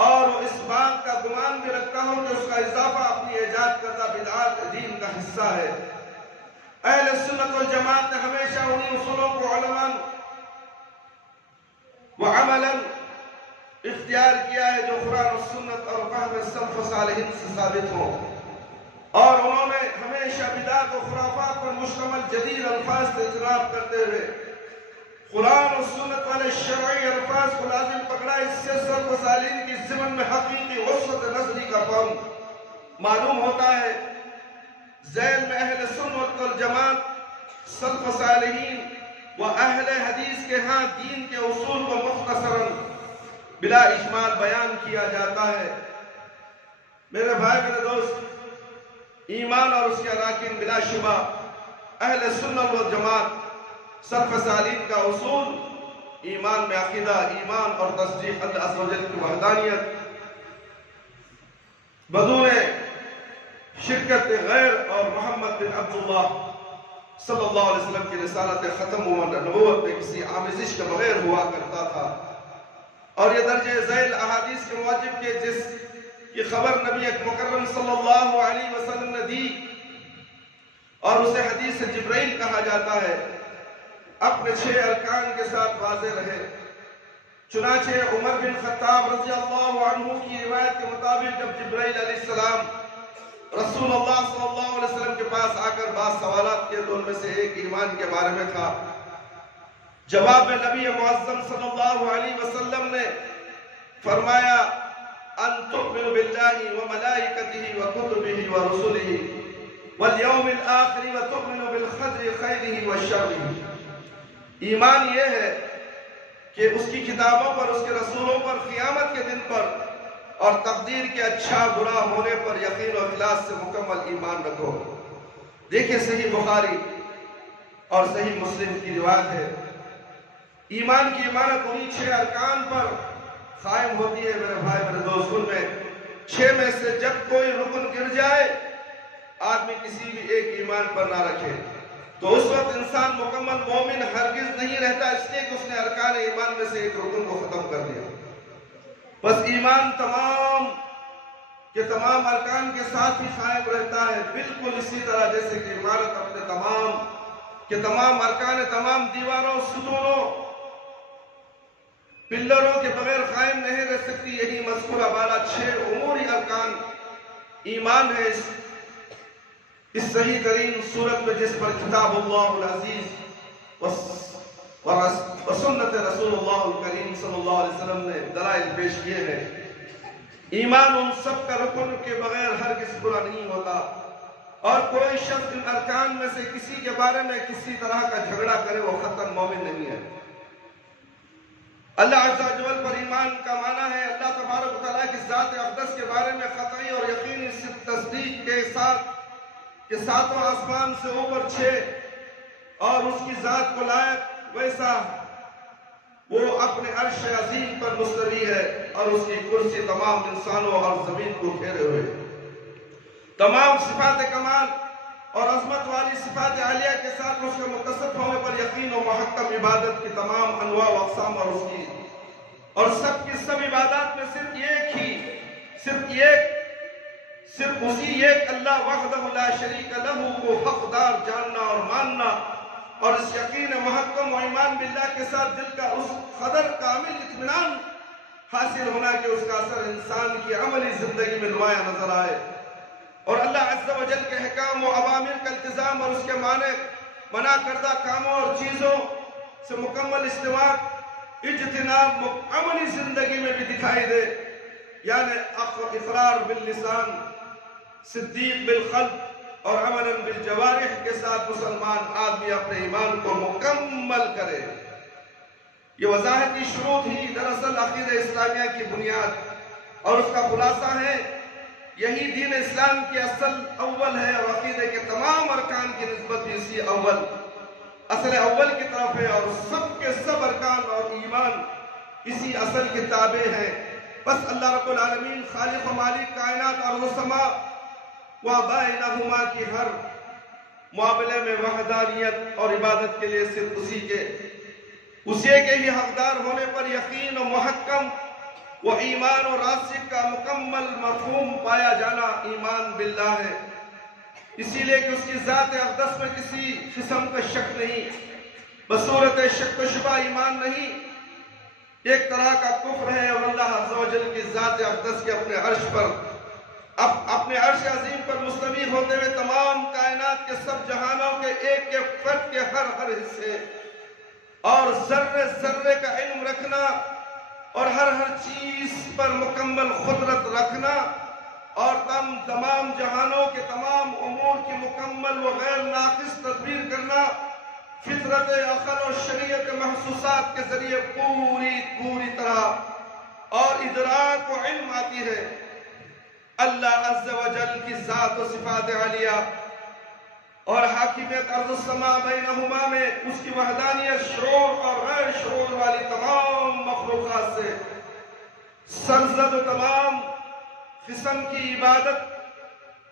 اور وہ اس بات کا گمان بھی رکھتا ہو کہ اس کا اضافہ اپنی ایجاد کردہ بدعات دین کا حصہ ہے۔ اہل سنت والجماعت نے ہمیشہ انہی اصولوں کو علماً وعملاً اختیار کیا ہے جو قرآن و سنت اور فہم سلف صالحین سے ثابت ہوں، اور انہوں نے ہمیشہ بدعات و خرافات پر مشتمل جدید الفاظ سے اجتناب کرتے ہوئے قرآن و سنت والے شرعی الفاظ کو لازم پکڑا۔ اس سے سلف صالحین کی ضمن میں حقیقی وسعت نظری کا فہم معلوم ہوتا ہے۔ ذیل میں اہل سنت والجماعت سلف صالحین و اہل حدیث کے ہاں دین کے اصول کو مختصراً بلا اجمال بیان کیا جاتا ہے۔ میرے بھائی، میرے دوست، ایمان اور اس کے اراکین بلا شبہ اہل سنت والجماعت سلف صالحین کا اصول ایمان میں عقیدہ، ایمان اور تصدیق اللہ عز و جل کی وحدانیت بدون شرکت غیر اور محمد بن عبداللہ صلی اللہ علیہ وسلم کی رسالت ختم و نبوت میں کسی آمیزش کے بغیر ہوا کرتا تھا۔ اور یہ درجہ ذیل احادیث کے موجب کے جس کی خبر نبی مکرم صلی اللہ علیہ وسلم نے دی اور اسے حدیث جبرائیل کہا جاتا ہے، اپنے 6 ارکان کے ساتھ واضح رہے۔ چنانچہ عمر بن خطاب رضی اللہ عنہ کی روایت کے مطابق جب جبرائیل علیہ السلام رسول اللہ صلی اللہ علیہ وسلم کے پاس آ کر بعض سوالات کیے تو ان میں سے ایک ایمان کے بارے میں تھا۔ جواب میں نبی معظم صلی اللہ علیہ وسلم نے فرمایا ان تؤمن باللہ وملائکتہ وکتبہ ورسلہ والیوم الآخر وتؤمن بالقدر خیرہ وشرہ۔ ایمان یہ ہے کہ اس کی کتابوں پر، اس کے رسولوں پر، قیامت کے دن پر اور تقدیر کے اچھا برا ہونے پر یقین و اخلاص سے مکمل ایمان رکھو۔ دیکھیں صحیح بخاری اور صحیح مسلم کی روایت ہے۔ ایمان کی عمارت انہی 6 ارکان پر قائم ہوتی ہے میرے بھائی، میرے دوست۔ ان میں 6 میں سے جب کوئی رکن گر جائے، آدمی کسی بھی ایک ایمان پر نہ رکھے تو اس وقت انسان مکمل مومن ہرگز نہیں رہتا، اس لیے کہ اس نے ارکان ایمان میں سے ایک رکن کو ختم کر دیا۔ بس ایمان تمام کے تمام ارکان کے ساتھ ہی قائم رہتا ہے، بالکل اسی طرح جیسے کہ عمارت اپنے تمام ارکان، تمام دیواروں، ستونوں پلروں کے بغیر قائم نہیں رہ سکتی. یہی مذکورہ بالا 6 اموری ارکان ایمان ہے اس صحیح ترین صورت میں، جس پر کتاب اللہ العزیز و سنت رسول اللہ الکریم صلی اللہ علیہ وسلم نے دلائل پیش کیے ہیں. ایمان ان سب کا رکن کے بغیر ہرگز پورا نہیں ہوتا، اور کوئی شخص ان ارکان میں سے کسی کے بارے میں کسی طرح کا جھگڑا کرے وہ خطاً مومن نہیں ہے. اللہ عز و جل پر ایمان کا معنی ہے اللہ تبارک و تعالیٰ کی ذات اقدس کے بارے میں قطعی اور یقینی تصدیق کے ساتھ کہ 7 آسمان سے اوپر 6 اور اس کی ذات کو لائق ویسا وہ اپنے عرش عظیم پر مستوی ہے، اور اس کی کرسی تمام انسانوں اور زمین کو گھیرے ہوئے. تمام صفات کمال اور عظمت والی صفات عالیہ کے ساتھ اس کے متصف ہونے پر یقین و محکم عبادت کی تمام انواع و اقسام اور سب کی سب عبادات میں صرف اسی ایک اللہ وحدہ لا شریک لہ کو حقدار جاننا اور ماننا، اور اس یقین محکم و ایمان باللہ کے ساتھ دل کا اس قدر کامل اطمینان حاصل ہونا کہ اس کا اثر انسان کی عملی زندگی میں نمایاں نظر آئے، اور اللہ عز و جل کے احکام و اوامر کا التزام اور اس کے منع کردہ کاموں اور چیزوں سے مکمل اجتناب عملی زندگی میں بھی دکھائی دے. یعنی اقرار باللسان، صدیق بالقلب اور عمل بالجوارح کے ساتھ مسلمان آدمی اپنے ایمان کو مکمل کرے. یہ وضاحتی شروط ہی دراصل عقیدہ اسلامیہ کی بنیاد اور اس کا خلاصہ ہے. یہی دین اسلام کی اول ہے، اور عقیدے کے تمام ارکان کی نسبت بھی اسی اصل اول کی طرف ہے، اور سب کے سب ارکان اور ایمان اسی اصل کے تابع ہیں. بس اللہ رب العالمین خالق و مالک کائنات اور السماء و بینہما کی ہر معاملے میں وحدانیت اور عبادت کے لیے صرف اسی کے ہی حقدار ہونے پر یقین و محکم وہ ایمان و راسخ کا مکمل مفہوم پایا جانا ایمان باللہ ہے. اسی لیے کہ اس کی ذات اقدس میں کسی قسم کا شک نہیں، بصورت شک و شبہ ایمان نہیں، ایک طرح کا کفر ہے. اور اللہ عز و جل کی ذات اقدس کے اپنے عرش عظیم پر مستوی ہوتے ہوئے تمام کائنات کے سب جہانوں کے ایک فرد کے ہر حصے اور ذرے ذرے کا علم رکھنا، اور ہر چیز پر مکمل قدرت رکھنا، اور تمام جہانوں کے تمام امور کی مکمل و غیر ناقص تدبیر کرنا، فطرت عقل اور شریعت محسوسات کے ذریعے پوری طرح اور ادراک و علم آتی ہے. اللہ عز و جل کی ذات و صفات عالیہ اور حاکمیت ارض السماء بینہما میں اس کی وحدانیت شعور اور غیر شعور والی تمام مخلوقات سے سرزد و تمام قسم کی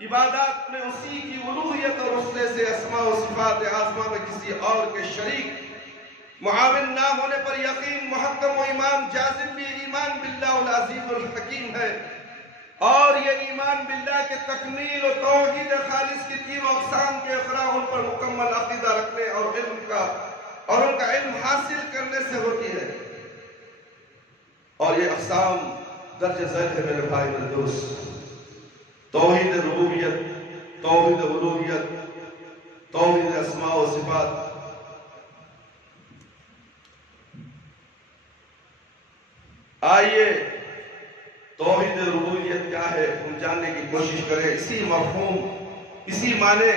عبادات میں اسی کی الوہیت اور اس سے اسماء و صفات اعظمہ میں کسی اور کے شریک معاون نہ ہونے پر یقین محکم و ایمان جازم بھی ایمان باللہ العزیز الحکیم ہے. اور یہ ایمان باللہ کے تکمیل و توحید خالص کی 3 اقسام کے اقرار ان پر مکمل عقیدہ رکھنے اور ان کا علم حاصل کرنے سے ہوتی ہے. اور یہ اقسام درج ذیل ہے میرے بھائی میرے دوست. توحید ربوبیت، توحید الوہیت، توحید اسماء و صفات. آئیے توحید ربوبیت کیا ہے ہم جاننے کی کوشش کریں. اسی مفہوم، اسی معنی،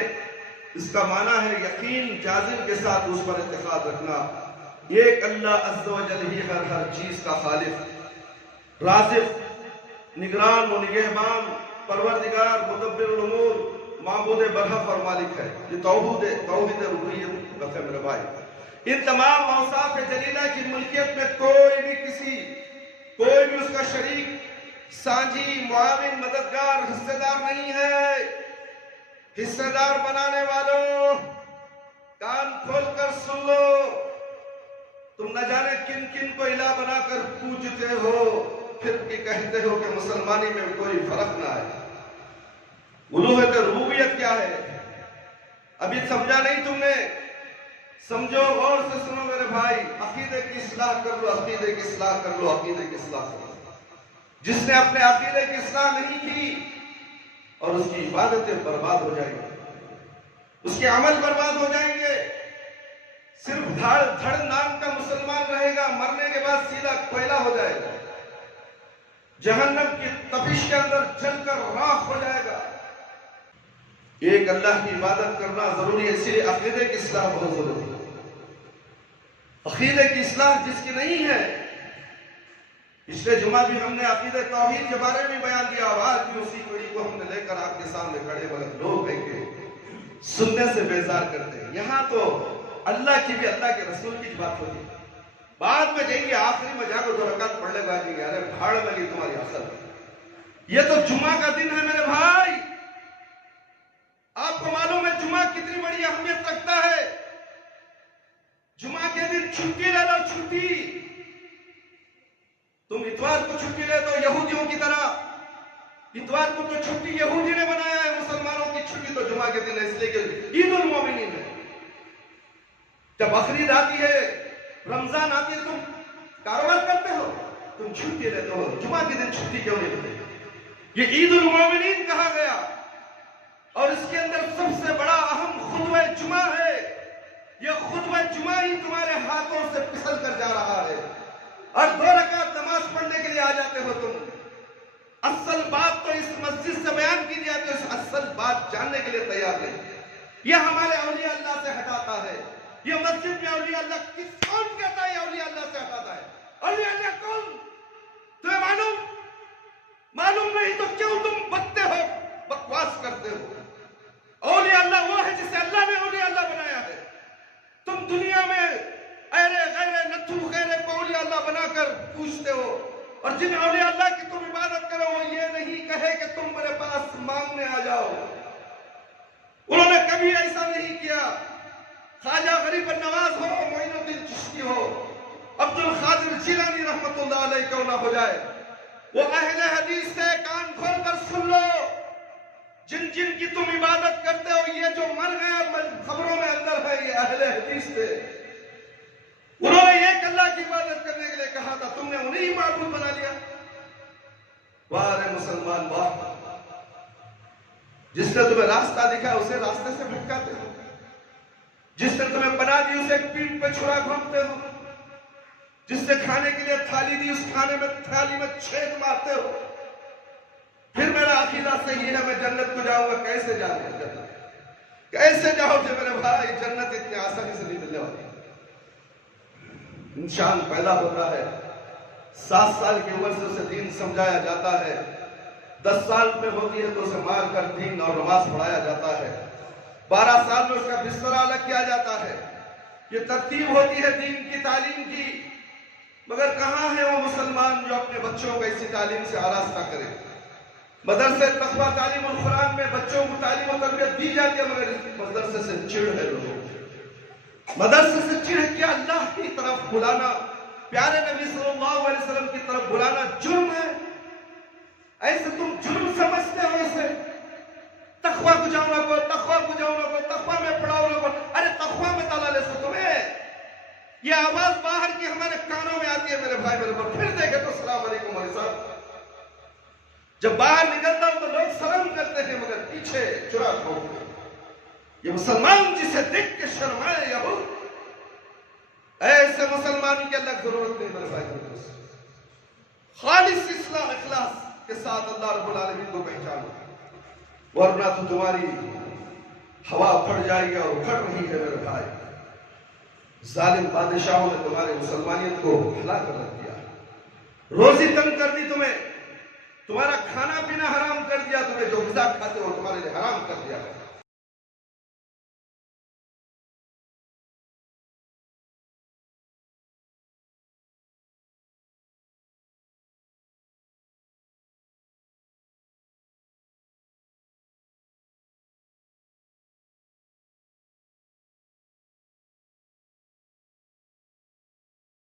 اس کا معنی ہے یقین جازم کے ساتھ اس پر اعتقاد رکھنا. ایک اللہ عز و جل ہی ہر چیز کا خالق، رازق، نگران و نگہبان، پروردگار، مدبر الامور، معبود برحق اور مالک ہے. یہ توحید ربوبیت ہے میرے بھائی. ان تمام اوصاف جلیلہ کی ملکیت میں کوئی بھی اس کا شریک، سانجی، معاون، مددگار، حصہ دار نہیں ہے. حصہ دار بنانے والوں کان کھول کر سن لو، تم نہ جانے کن کن کو الہ بنا کر پوجتے ہو، پھر بھی کہتے ہو کہ مسلمانی میں کوئی فرق نہ ہے. الوہیت ربوبیت کیا ہے ابھی سمجھا نہیں تم نے؟ سمجھو، غور سے سنو میرے بھائی، عقیدے کی اصلاح کر لو، عقیدے کی اصلاح کر لو، عقیدے کی اصلاح کر لو۔ جس نے اپنے عقیدے کی اصلاح نہیں کی اور اس کی عبادتیں برباد ہو جائیں گی، اس کے عمل برباد ہو جائیں گے، صرف دھڑ نام کا مسلمان رہے گا، مرنے کے بعد سیدھا کوئلہ ہو جائے گا، جہنم کی تپش کے اندر جل کر راکھ ہو جائے گا۔ ایک اللہ کی عبادت کرنا ضروری ہے، اس لیے عقیدے کی اصلاح بہت ضروری ہے۔ عقیدے کی اصلاح جس کی نہیں ہے، پچھلے جمعہ بھی ہم نے عقیدہ توحید کے بارے میں بیان کیا، اور آج بھی اسی کوئی کو ہم نے لے کر آپ کے سامنے کھڑے، مگر لوگ ہیں کہ سننے سے بیزار کرتے ہیں۔ یہاں تو اللہ کی بھی، اللہ کے رسول کی بات ہوتی ہے، بعد میں جائیں گے آخری میں جا کر 2 رکعت پڑھ لے گا، جی ارے بھاڑ میں لی تمہاری اصل۔ یہ تو جمعہ کا دن ہے میرے بھائی، آپ کو معلوم ہے جمعہ کتنی بڑی اہمیت رکھتا ہے۔ جمعہ کے دن چھٹی لے لو، چھٹی۔ تم اتوار کو چھٹی لے دو یہودیوں کی طرح، اتوار کو تو چھٹی یہودی نے بنایا ہے، مسلمانوں کی چھٹی تو جمعہ کے دن ہے، اس لیے کہ عید المومنین ہے۔ جب بقرعید آتی ہے، رمضان آتی ہے، تم کاروبار کرتے ہو، تم چھٹی لیتے ہو، جمعہ کے دن چھٹی کیوں نہیں لیتے؟ یہ عید المومنین کہا گیا، اور اس کے اندر سب سے بڑا اہم خطبہ جمعہ ہے۔ یہ خطبہ جمعہ ہی تمہارے ہاتھوں سے پھسل کر جا رہا ہے، اور 2 رکعت نماز پڑھنے کے لیے آ جاتے ہو تم۔ اصل بات تو اس مسجد سے بیان کی جاتی ہے، اس اصل بات جاننے کے لیے تیار نہیں۔ یہ ہمارے اولیاء اللہ سے ہٹاتا ہے۔ یہ مسجد میں اولیاء اللہ کون کہتا ہے؟ اولیاء اللہ سے ہٹاتا ہے۔ اولیاء اللہ کون؟ تمہیں معلوم نہیں تو کیوں تم بکتے ہو، بکواس کرتے ہو؟ اولیاء اللہ وہ ہے جسے اللہ نے اولیاء اللہ بنایا ہے۔ تم دنیا میں ایرے غیرے نتھو خیرے کو اولیاء اللہ بنا کر پوچھتے ہو، اور جن اولیاء اللہ کی تم عبادت کرو وہ یہ نہیں کہے کہ تم میرے پاس مانگنے آ جاؤ۔ انہوں نے کبھی ایسا نہیں کیا۔ خواجہ غریب النواز ہو، معین الدین چشتی ہو، عبد القادر جیلانی رحمت اللہ علیہ کیوں نہ ہو جائے، وہ اہل حدیث سے، کان کھول کر سن لو۔ جن کی تم عبادت کرتے ہو، یہ جو مر گیا خبروں میں اندر ہے، یہ اہل حدیث تھے۔ انہوں نے ایک اللہ کی عبادت کرنے کے لیے کہا تھا، تم نے انہیں معبود بنا لیا۔ واہ رے مسلمان واہ، جس نے تمہیں راستہ دکھا اسے راستے سے بھٹکاتے ہو، جس نے تمہیں بنا دی اسے پیٹ پہ چھڑا گھومتے ہو، جس نے کھانے کے لیے تھالی دی اس تھالی میں چھید مارتے ہو۔ پھر میرا عقیدہ صحیح ہے، میں جنت کو جاؤں گا، کیسے جاؤں گا جنت؟ کیسے جاؤ گے میرے بھائی؟ جنت اتنے آسانی سے نہیں ملنے والی۔ انسان پیدا ہوتا ہے، 7 سال کی عمر سے اسے دین سمجھایا جاتا ہے، 10 سال میں ہوتی ہے تو اسے مار کر دین اور نماز پڑھایا جاتا ہے، 12 سال میں اس کا بستر الگ کیا جاتا ہے۔ یہ ترتیب ہوتی ہے دین کی تعلیم کی، مگر کہاں ہے وہ مسلمان جو اپنے بچوں کو اسی تعلیم سے آراستہ کرے؟ مدرسے تقویٰ تعلیم القرآن میں بچوں کو تعلیم و تربیت دی جاتی ہے، مگر اس مدرسے سے چڑ ہے لوگوں، مدرسے سے چڑ کیا؟ اللہ کی طرف بلانا، پیارے نبی صلی اللہ علیہ وسلم کی طرف بلانا جرم ہے۔ ایسے تم جرم سمجھتے ہو اسے؟ تقویٰ کو جاؤ نہ کو، تقویٰ کو جاؤ نہ کو، تقویٰ میں پڑھاؤ نہ کو، ارے تقویٰ میں تالا لے سو تمہیں۔ یہ آواز باہر کی ہمارے کانوں میں آتی ہے میرے بھائی میرے پر، پھر دیکھے تو السلام علیکم مولوی صاحب۔ جب باہر نکلتا ہوں تو لوگ سلام کرتے ہیں، مگر پیچھے چرا چھوڑتے ہیں۔ یہ مسلمان جسے دیکھ کے شرمائے یہود، ایسے مسلمان کی اللہ ضرورت نہیں میرے بھائی۔ خالص اسلام اخلاص کے ساتھ اللہ رب العالمین کو پہچانو، ورنہ تو تمہاری ہوا پھٹ جائے گی، اور پھٹ رہی ہے میرے بھائی۔ ظالم بادشاہوں نے تمہارے مسلمانیت کو ہلا کر رکھ دیا، روزی تنگ کر دی تمہیں، تمہارا کھانا پینا حرام کر دیا، تمہیں جو غذا کھاتے ہو تمہارے لیے حرام کر دیا۔